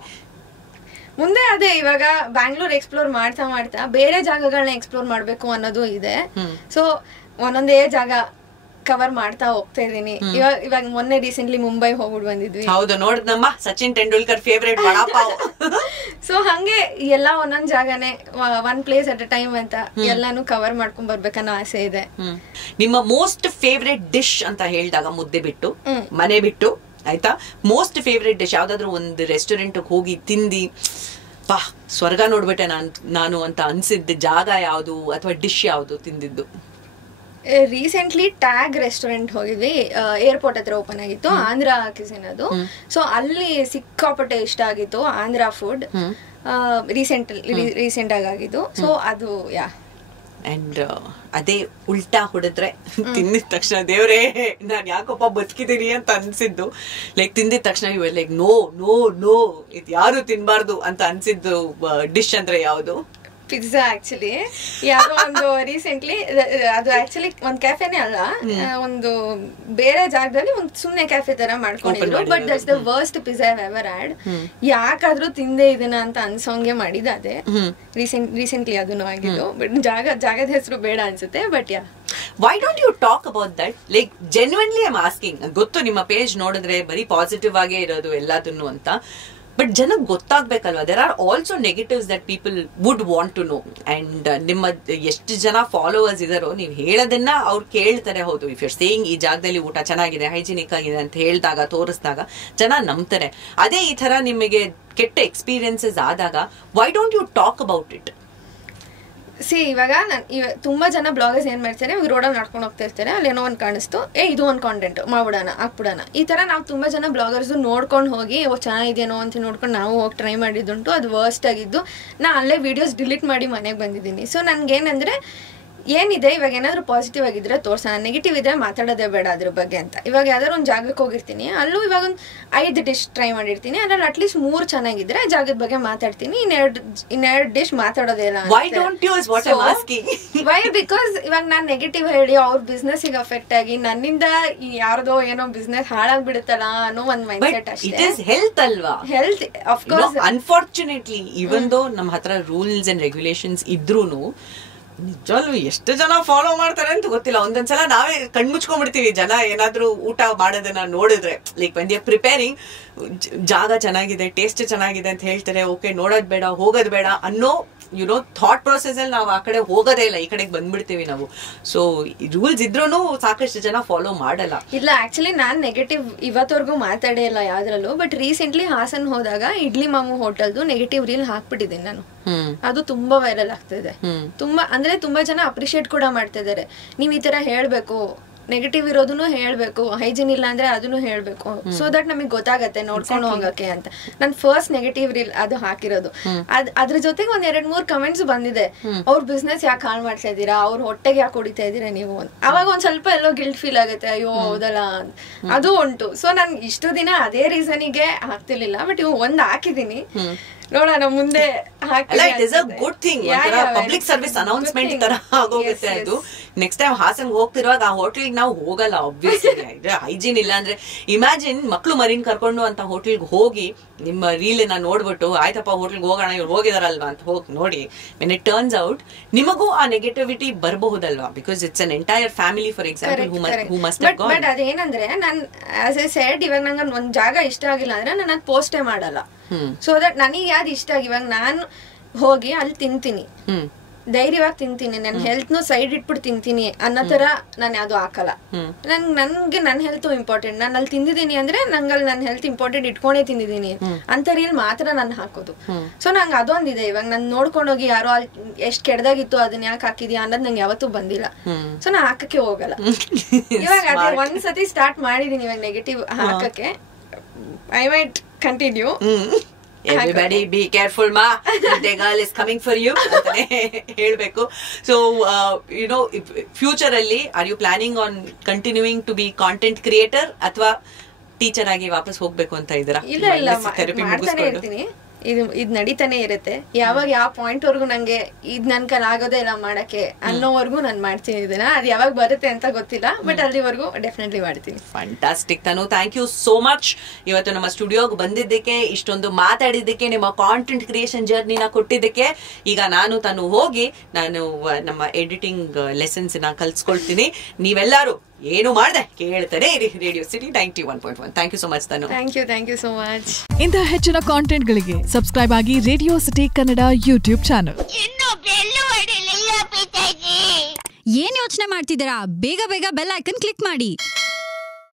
ಮುಂದೆ ಅದೇ ಇವಾಗ ಬ್ಯಾಂಗ್ಳೂರ್ ಎಕ್ಸ್ಪ್ಲೋರ್ ಮಾಡ್ತಾ ಬೇರೆ ಜಾಗಗಳನ್ನ ಎಕ್ಸ್ಪ್ಲೋರ್ ಮಾಡ್ಬೇಕು ಅನ್ನೋದು ಇದೆ. ಸೊ ಒಂದೊಂದೇ ಜಾಗ ಕವರ್ ಮಾಡ್ತಾ ಹೋಗ್ತಾ ಇದೀನಿ. ಇವಾಗ ಮೊನ್ನೆ ರೀಸೆಂಟ್ಲಿ ಮುಂಬೈ ಹೋಗ್ಬಿಟ್ಟು ಬಂದಿದ್ವಿ. ಹೌದು, ನೋಡಿದ್ನಮ್ಮ, ಸಚಿನ್ ತೆಂಡೂಲ್ಕರ್ ಫೇವ್ರೇಟ್ ವಡಾಪಾವ್. ಸೊ ಹಂಗೆ ಎಲ್ಲ ಒಂದೊಂದ್ ಜಾಗನೇ, one place at a time ಅಂತ ಎಲ್ಲಾನು ಕವರ್ ಮಾಡ್ಕೊಂಡ್ ಬರ್ಬೇಕನ್ನೋ ಆಸೆ ಇದೆ. ನಿಮ್ಮ ಮೋಸ್ಟ್ ಫೇವ್ರೇಟ್ ಡಿಶ್ ಅಂತ ಹೇಳಿದಾಗ ಮುದ್ದೆ ಬಿಟ್ಟು, ಮನೆ ಬಿಟ್ಟು ಆಯ್ತಾ, ಮೋಸ್ಟ್ ಫೇವ್ರೇಟ್ ಡಿಶ್ ಯಾವ್ದಾದ್ರು ಒಂದು ರೆಸ್ಟೋರೆಂಟ್ ಹೋಗಿ ತಿಂದಿ ಪಾ ಸ್ವರ್ಗ ನೋಡ್ಬಿಟ್ಟೆ ನಾನು ಅಂತ ಅನ್ಸಿದ್ದ ಜಾಗ ಯಾವ್ದು ಅಥವಾ ಡಿಶ್ ಯಾವ್ದು ತಿಂದಿದ್ದು? ರೀಸೆಂಟ್ಲಿ ಟ್ಯಾಗ್ ರೆಸ್ಟೋರೆಂಟ್ ಹೋಗಿದ್ವಿ, ಏರ್ಪೋರ್ಟ್ ಹತ್ರ ಓಪನ್ ಆಗಿತ್ತು, ಆಂಧ್ರ ಕ್ಯೂಸಿನ್ ಅದು. ಸೊ ಅಲ್ಲಿ ಸಿಕ್ಕಾಪಟ್ಟೆ ಇಷ್ಟ ಆಗಿತ್ತು ಆಂಧ್ರ ಫುಡ್, ರೀಸೆಂಟ್ ಆಗಿ ಆಗಿದ್ದು. ಸೊ ಅದು ಅಂಡ್ ಅದೇ ಉಲ್ಟಾ ಹೊಡೆದ್ರೆ ತಿಂದಿದ ತಕ್ಷಣ ದೇವ್ರೇ ನಾನ್ ಯಾಕಪ್ಪ ಬದುಕಿದೀನಿ ಅಂತ ಅನ್ಸಿದ್ದು, ಲೈಕ್ ತಿಂದಿದ ತಕ್ಷಣ ಇವ್ ಲೈಕ್ ನೋ ನೋ ನೋ ಇದು ಯಾರು ತಿನ್ಬಾರ್ದು ಅಂತ ಅನ್ಸಿದ್ದು ಡಿಶ್ ಅಂದ್ರೆ ಯಾವುದು? ಪಿಜ್ಜಾ. ಆಕ್ಚುಲಿ ಯಾರೋ ಒಂದು ರೀಸೆಂಟ್ಲಿ, ಅದು ಆಕ್ಚುಲಿ ಒಂದ್ ಕ್ಯಾಫೆನೇ ಅಲ್ಲ, ಒಂದು ಬೇರೆ ಜಾಗದಲ್ಲಿ ಒಂದು ಸುಮ್ನೆ ಕ್ಯಾಫೆ ತರ ಮಾಡ್ಕೊಂಡಿದ್ರು. But that's the worst pizza I ever had. ಯಾಕಾದ್ರೂ ತಿಂದೆ ಇದನ್ನ ಅಂತ ಅನ್ಸೋಂಗೆ ಮಾಡಿದ ಅದೇ ರೀಸೆಂಟ್ಲಿ ಅದನ್ನು ಆಗಿದ್ದು. ಬಟ್ ಜಾಗದ ಹೆಸರು ಬೇಡ ಅನ್ಸುತ್ತೆ. But yeah, why don't you talk about that? Like genuinely I am asking. ಗೊತ್ತು ನಿಮ್ಮ ಪೇಜ್ ನೋಡಿದ್ರೆ ಬರೀ ಪಾಸಿಟಿವ್ ಆಗೇ ಇರೋದು ಎಲ್ಲದನ್ನು ಅಂತ, ಬಟ್ ಜನಕ್ಕೆ ಗೊತ್ತಾಗ್ಬೇಕಲ್ವಾ, there are also negatives that people would want to know. And ನಿಮ್ಮ ಎಷ್ಟು ಜನ ಫಾಲೋವರ್ಸ್ ಇದಾರೋ ನೀವು ಹೇಳೋದನ್ನ ಅವ್ರು ಕೇಳ್ತಾರೆ. ಹೌದು, ಇಫ್ ಯೂರ್ ಸೇಯಿಂಗ್ ಈ ಜಾಗದಲ್ಲಿ ಊಟ ಚೆನ್ನಾಗಿದೆ, ಹೈಜಿನಿಕ್ ಆಗಿದೆ ಅಂತ ಹೇಳಿದಾಗ, ತೋರಿಸಿದಾಗ ಜನ ನಂಬ್ತಾರೆ. ಅದೇ ಈ ತರ ನಿಮಗೆ ಕೆಟ್ಟ ಎಕ್ಸ್ಪೀರಿಯನ್ಸಸ್ ಆದಾಗ why don't you talk about it? ಇವಾಗ ತುಂಬಾ ಜನ ಬ್ಲಾಗರ್ಸ್ ಏನ್ ಮಾಡ್ತಾರೆ, ಇವಾಗ ರೋಡಲ್ಲಿ ನಡ್ಕೊಂಡು ಹೋಗ್ತಾ ಇರ್ತಾರೆ, ಅಲ್ಲಿ ಏನೋ ಒಂದ್ ಕಾಣಿಸ್ತು, ಇದು ಒಂದ್ ಕಾಂಟೆಂಟ್ ಮಾಡ್ಬಿಡೋಣ ಹಾಕ್ಬಿಡೋಣ. ಈ ತರ ನಾವು ತುಂಬಾ ಜನ ಬ್ಲಾಗರ್ಸ್ ನೋಡ್ಕೊಂಡು ಹೋಗಿ ಚೆನ್ನಾಗಿದೆಯೋ ಅಂತ ನೋಡ್ಕೊಂಡು ನಾವು ಹೋಗಿ ಟ್ರೈ ಮಾಡಿದ್ದುಂಟು. ಅದು ವರ್ಸ್ಟ್ ಆಗಿದ್ದು, ನಾ ಅಲ್ಲೇ ವಿಡಿಯೋಸ್ ಡಿಲೀಟ್ ಮಾಡಿ ಮನೆಗೆ ಬಂದಿದ್ದೀನಿ. ಸೊ ನನ್ಗೇನಂದ್ರೆ ಏನಿದೆ, ಇವಾಗ ಏನಾದ್ರು ಪಾಸಿಟಿವ್ ಆಗಿದ್ರೆ ತೋರ್ಸೋಣ, ನೆಗೆಟಿವ್ ಇದ್ರೆ ಮಾತಾಡೋದೇ ಬೇಡ ಅದ್ರ ಬಗ್ಗೆ ಅಂತ. ಇವಾಗ ಯಾವ್ದಾದ್ರು ಒಂದು ಜಾಗಕ್ಕೆ ಹೋಗಿರ್ತೀನಿ, ಅಲ್ಲೂ ಇವಾಗ ಒಂದು 5 ಡಿಶ್ ಟ್ರೈ ಮಾಡಿರ್ತೀನಿ, ಅದ್ರಲ್ಲಿ ಅಟ್ಲೀಸ್ಟ್ 3 ಚೆನ್ನಾಗಿದ್ರೆ ಜಾಗದ ಬಗ್ಗೆ ಮಾತಾಡ್ತೀನಿ, ಇನ್ನೆರಡು ಡಿಶ್ ಮಾತಾಡೋದೇ ಇಲ್ಲ. ವೈ? ಬಿಕಾಸ್ ಇವಾಗ ನಾನ್ ನೆಗೆಟಿವ್ ಹೇಳಿ ಅವ್ರ ಬಿಸ್ನೆಸ್ ಗೆ ಅಫೆಕ್ಟ್ ಆಗಿ ನನ್ನಿಂದ ಯಾರ್ದೋ ಏನೋ ಬಿಸ್ನೆಸ್ ಹಾಳಾಗ್ಬಿಡುತ್ತಲ್ಲ ಅನ್ನೋ ಒಂದ್ ಮೈಂಡ್ ಸೆಟ್ ಅಷ್ಟೇ. ಹೆಲ್ತ್ ಅಲ್ವಾ? Health of course. ಅನ್ಫಾರ್ಚುನೇಟ್ಲಿ ಇವನ್ ದೋ ನಮ್ಮ ಹತ್ರ ರೂಲ್ಸ್ ಅಂಡ್ ರೆಗ್ಯುಲೇಷನ್ಸ್ ಇದ್ರೂನು ನಿಜವಾಗ್ಲೂ ಎಷ್ಟು ಜನ ಫಾಲೋ ಮಾಡ್ತಾರೆ ಅಂತ ಗೊತ್ತಿಲ್ಲ. ಒಂದೊಂದ್ಸಲ ನಾವೇ ಕಣ್ಮುಚ್ಕೊಂಡ್ಬಿಡ್ತೀವಿ ಜನ ಏನಾದ್ರೂ ಊಟ ಮಾಡೋದನ್ನ ನೋಡಿದ್ರೆ. Like when they are preparing, ಜಾಗ ಚೆನ್ನಾಗಿದೆ, ಟೇಸ್ಟ್ ಚೆನ್ನಾಗಿದೆ ಅಂತ ಹೇಳ್ತಾರೆ, ಓಕೆ ನೋಡೋದ್ ಬೇಡ, ಹೋಗೋದ್ ಬೇಡ ಅನ್ನೋ ಯುನೋ ಥಾಟ್ ಪ್ರೊಸೆಸ್ ಅಲ್ಲಿ ನಾವು ಆ ಕಡೆ ಹೋಗೋದೇ ಇಲ್ಲ, ಈ ಕಡೆಗೆ ಬಂದ್ಬಿಡ್ತೀವಿ ನಾವು. ಸೊ ರೂಲ್ಸ್ ಇದ್ರೂ ಸಾಕಷ್ಟು ಜನ ಫಾಲೋ ಮಾಡಲ್ಲ. ಇಲ್ಲ, ಆಕ್ಚುಲಿ ನಾನ್ ನೆಗೆಟಿವ್ ಇವತ್ತವರೆಗೂ ಮಾತಾಡೇ ಇಲ್ಲ ಯಾವ್ದ್ರಲ್ಲೂ. ಬಟ್ ರೀಸೆಂಟ್ಲಿ ಹಾಸನ್ ಹೋದಾಗ ಇಡ್ಲಿ ಮಾಮು ಹೋಟೆಲ್ದು ನೆಗೆಟಿವ್ ರೀಲ್ ಹಾಕ್ಬಿಟ್ಟಿದ್ದೀನಿ ನಾನು. ಅದು ತುಂಬಾ ವೈರಲ್ ಆಗ್ತಿದೆ. ತುಂಬಾ ಜನ ಅಪ್ರಿಶಿಯೇಟ್ ಕೂಡ ಮಾಡ್ತಾ ಇದಾರೆ. ನೀವ್ ಈ ತರ ಹೇಳ್ಬೇಕು, ನೆಗೆಟಿವ್ ಇರೋದನ್ನು ಹೇಳ್ಬೇಕು, ಹೈಜಿನ್ ಇಲ್ಲ ಅಂದ್ರೆ ಅದನ್ನು ಹೇಳ್ಬೇಕು, ಸೊ ದಟ್ ನಮಗ್ ಗೊತ್ತಾಗತ್ತೆ ನೋಡ್ಕೊಂಡು ಹೋಗಕ್ಕೆ ಅಂತ. ನನ್ ಫಸ್ಟ್ ನೆಗೆಟಿವ್ ರೀಲ್ ಅದು ಹಾಕಿರೋದು. ಅದ್ರ ಜೊತೆಗೆ 1-2-3 ಕಮೆಂಟ್ಸ್ ಬಂದಿದೆ, ಅವ್ರ ಬಿಸ್ನೆಸ್ ಯಾಕೆ ಹಾಳು ಮಾಡ್ತಾ ಇದ್ದೀರಾ, ಅವ್ರ ಹೊಟ್ಟೆಗೆ ಯಾಕೆ ಹೊಡಿತಾ ಇದೀರಾ ನೀವು ಅಂತ. ಅವಾಗ ಒಂದ್ ಸ್ವಲ್ಪ ಎಲ್ಲೋ ಗಿಲ್ಟ್ ಫೀಲ್ ಆಗುತ್ತೆ, ಅಯ್ಯೋ ಹೌದಲ್ಲ ಅದು ಉಂಟು. ಸೊ ನನ್ ಇಷ್ಟು ದಿನ ಅದೇ ರೀಸನ್ಗೆ ಹಾಕ್ತಿರ್ಲಿಲ್ಲ. ಬಟ್ ಇವ್ ಒಂದ್ ಹಾಕಿದೀನಿ, ನೋಡೋಣ ಮುಂದೆ good thing. Public service announcement ತರ ಆಗೋಗುತ್ತೆ ಅದು. ನೆಕ್ಸ್ಟ್ ಟೈಮ್ ಹಾಸನ್ ಹೋಗ್ತಿರುವಾಗ ಆ ಹೋಟೆಲ್ಗೆ ನಾವು ಹೋಗಲ್ಲ ಆಬ್ವಿಯಸ್ಲಿ, ಹೈಜೀನ್ ಇಲ್ಲ ಅಂದ್ರೆ. ಇಮ್ಯಾಜಿನ್ ಮಕ್ಳು ಮರಿನ್ ಕರ್ಕೊಂಡು ಅಂತ ಹೋಟೆಲ್ಗೆ ಹೋಗಿ ನಿಮ್ಮ ರೀಲ್ ನೋಡ್ಬಿಟ್ಟು ಆಯ್ತಪ್ಪ ಹೋಟೆಲ್ಗೆ ಹೋಗೋಣ ಇವ್ರು ಹೋಗಿದಾರಲ್ವಾ ಅಂತ ಹೋಗಿ ನೋಡಿ, ವೆನ್ ಇಟ್ ಟರ್ನ್ಸ್ ಔಟ್ ನಿಮಗೂ ಆ ನೆಗೆಟಿವಿಟಿ ಬರಬಹುದಲ್ವಾ? Because it's an entire family for example who must have gone. But ಅದೇನಂದ್ರೆ ನಾನು ಆಸ್ ಎ ಸೆಡ್, ಇವಾಗ ನಂಗೆ ಒಂದ್ ಜಾಗ ಇಷ್ಟ ಆಗಿಲ್ಲ ಅಂದ್ರೆ ನಾನು ಅದು ಪೋಸ್ಟೇ ಮಾಡಲ್ಲ. ಸೊ ದಟ್ ನನಗೆ ಯಾವ್ದು ಇಷ್ಟ ಆಗಿ ಇವಾಗ ನಾನು ಹೋಗಿ ಅಲ್ಲಿ ತಿಂತೀನಿ, ಧೈರ್ಯವಾಗಿ ತಿಂತೀನಿ, ನನ್ನ ಹೆಲ್ತ್ ನು ಸೈಡ್ ಇಟ್ಬಿಟ್ಟು ತಿಂತೀನಿ ಅನ್ನೋ ತರ ನಾನು ಯಾವ್ದು ಹಾಕಲ್ಲ. ನನ್ಗೆ ನನ್ನ ಹೆಲ್ತ್ ಇಂಪಾರ್ಟೆಂಟ್. ನಾನು ಅಲ್ಲಿ ತಿಂದಿದ್ದೀನಿ ಅಂದ್ರೆ ನಂಗಲ್ಲಿ ನನ್ನ ಹೆಲ್ತ್ ಇಂಪಾರ್ಟೆಂಟ್ ಇಟ್ಕೊಂಡೇ ತಿಂದಿದ್ದೀನಿ ಅಂತ ರೀಲ್ ಮಾತ್ರ ನಾನು ಹಾಕೋದು. ಸೊ ನಂಗೆ ಅದೊಂದಿದೆ. ಇವಾಗ ನಾನು ನೋಡ್ಕೊಂಡೋಗಿ ಯಾರೋ ಅಲ್ಲಿ ಎಷ್ಟ್ ಕೆಡ್ದಾಗಿತ್ತು ಅದನ್ನ ಯಾಕೆ ಹಾಕಿದ್ಯಾ ಅನ್ನೋದು ನಂಗೆ ಯಾವತ್ತೂ ಬಂದಿಲ್ಲ. ಸೊ ನಾ ಹಾಕಕ್ಕೆ ಹೋಗಲ್ಲ. ಇವಾಗ ಅದೇ ಒಂದ್ಸತಿ ಸ್ಟಾರ್ಟ್ ಮಾಡಿದೀನಿ ಇವಾಗ ನೆಗೆಟಿವ್ ಹಾಕಕ್ಕೆ. I might continue. Everybody be careful ma, the girl is coming for you ಅಂತಾನೆ ಹೇಳ್ಬೇಕು. So you know, future ಅಲ್ಲಿ are you planning on continuing to be content creator ಅಥವಾ ಟೀಚರ್ ಆಗಿ ವಾಪಸ್ ಹೋಗ್ಬೇಕು ಅಂತ ಇದ್ದೀರಾ? ಇಲ್ಲ, ಮಾಡ್ತಾನೆ ಇರ್ತೀನಿ. ಇದು ನಡೀತಾನೆ ಇರುತ್ತೆ. ಯಾವಾಗ ಯಾವ ಪಾಯಿಂಟ್ ವರ್ಗು ನಂಗೆ ಇದ್ ನನ್ ಕೈಲಿ ಆಗೋದೇ ಇಲ್ಲ ಮಾಡಕ್ಕೆ ಅನ್ನೋವರೆಗೂ ನಾನು ಮಾಡ್ತೀನಿ ಇದನ್ನ. ಅದು ಯಾವಾಗ ಬರುತ್ತೆ ಅಂತ ಗೊತ್ತಿಲ್ಲ, ಬಟ್ ಅಲ್ಲಿವರೆಗೂ ಡೆಫಿನೆಟ್ಲಿ ಮಾಡ್ತೀನಿ. Fantastic Tanu, thank you so much. ಇವತ್ತು ನಮ್ಮ ಸ್ಟುಡಿಯೋಗೆ ಬಂದಿದ್ದಕ್ಕೆ, ಇಷ್ಟೊಂದು ಮಾತಾಡಿದ್ದಕ್ಕೆ, ನಿಮ್ಮ ಕಾಂಟೆಂಟ್ ಕ್ರಿಯೇಷನ್ ಜರ್ನಿನ ಕೊಟ್ಟಿದ್ದಕ್ಕೆ. ಈಗ ನಾನು ತನು ಹೋಗಿ ನಮ್ಮ ಎಡಿಟಿಂಗ್ ಲೆಸನ್ಸ್ ನ ಕಲ್ಸ್ಕೊಳ್ತೀನಿ. ನೀವೆಲ್ಲರೂ ಏನು ಮಾಡ್ದೆ ಕೇಳ್ತಾರೆ ಇರಿ radio city 91.1. Thank you so much Tanu. Thank you so much. ಇಂತಹ ಹೆಚ್ಚಿನ ಕಾಂಟೆಂಟ್ ಗಳಿಗೆ ಸಬ್ಸ್ಕ್ರೈಬ್ ಆಗಿ radio city Kannada YouTube channel. ಏನ್ ಯೋಚನೆ ಮಾಡ್ತಿದ್ದೀರಾ? ಬೇಗ ಬೆಲ್ ಐಕನ್ ಕ್ಲಿಕ್ ಮಾಡಿ.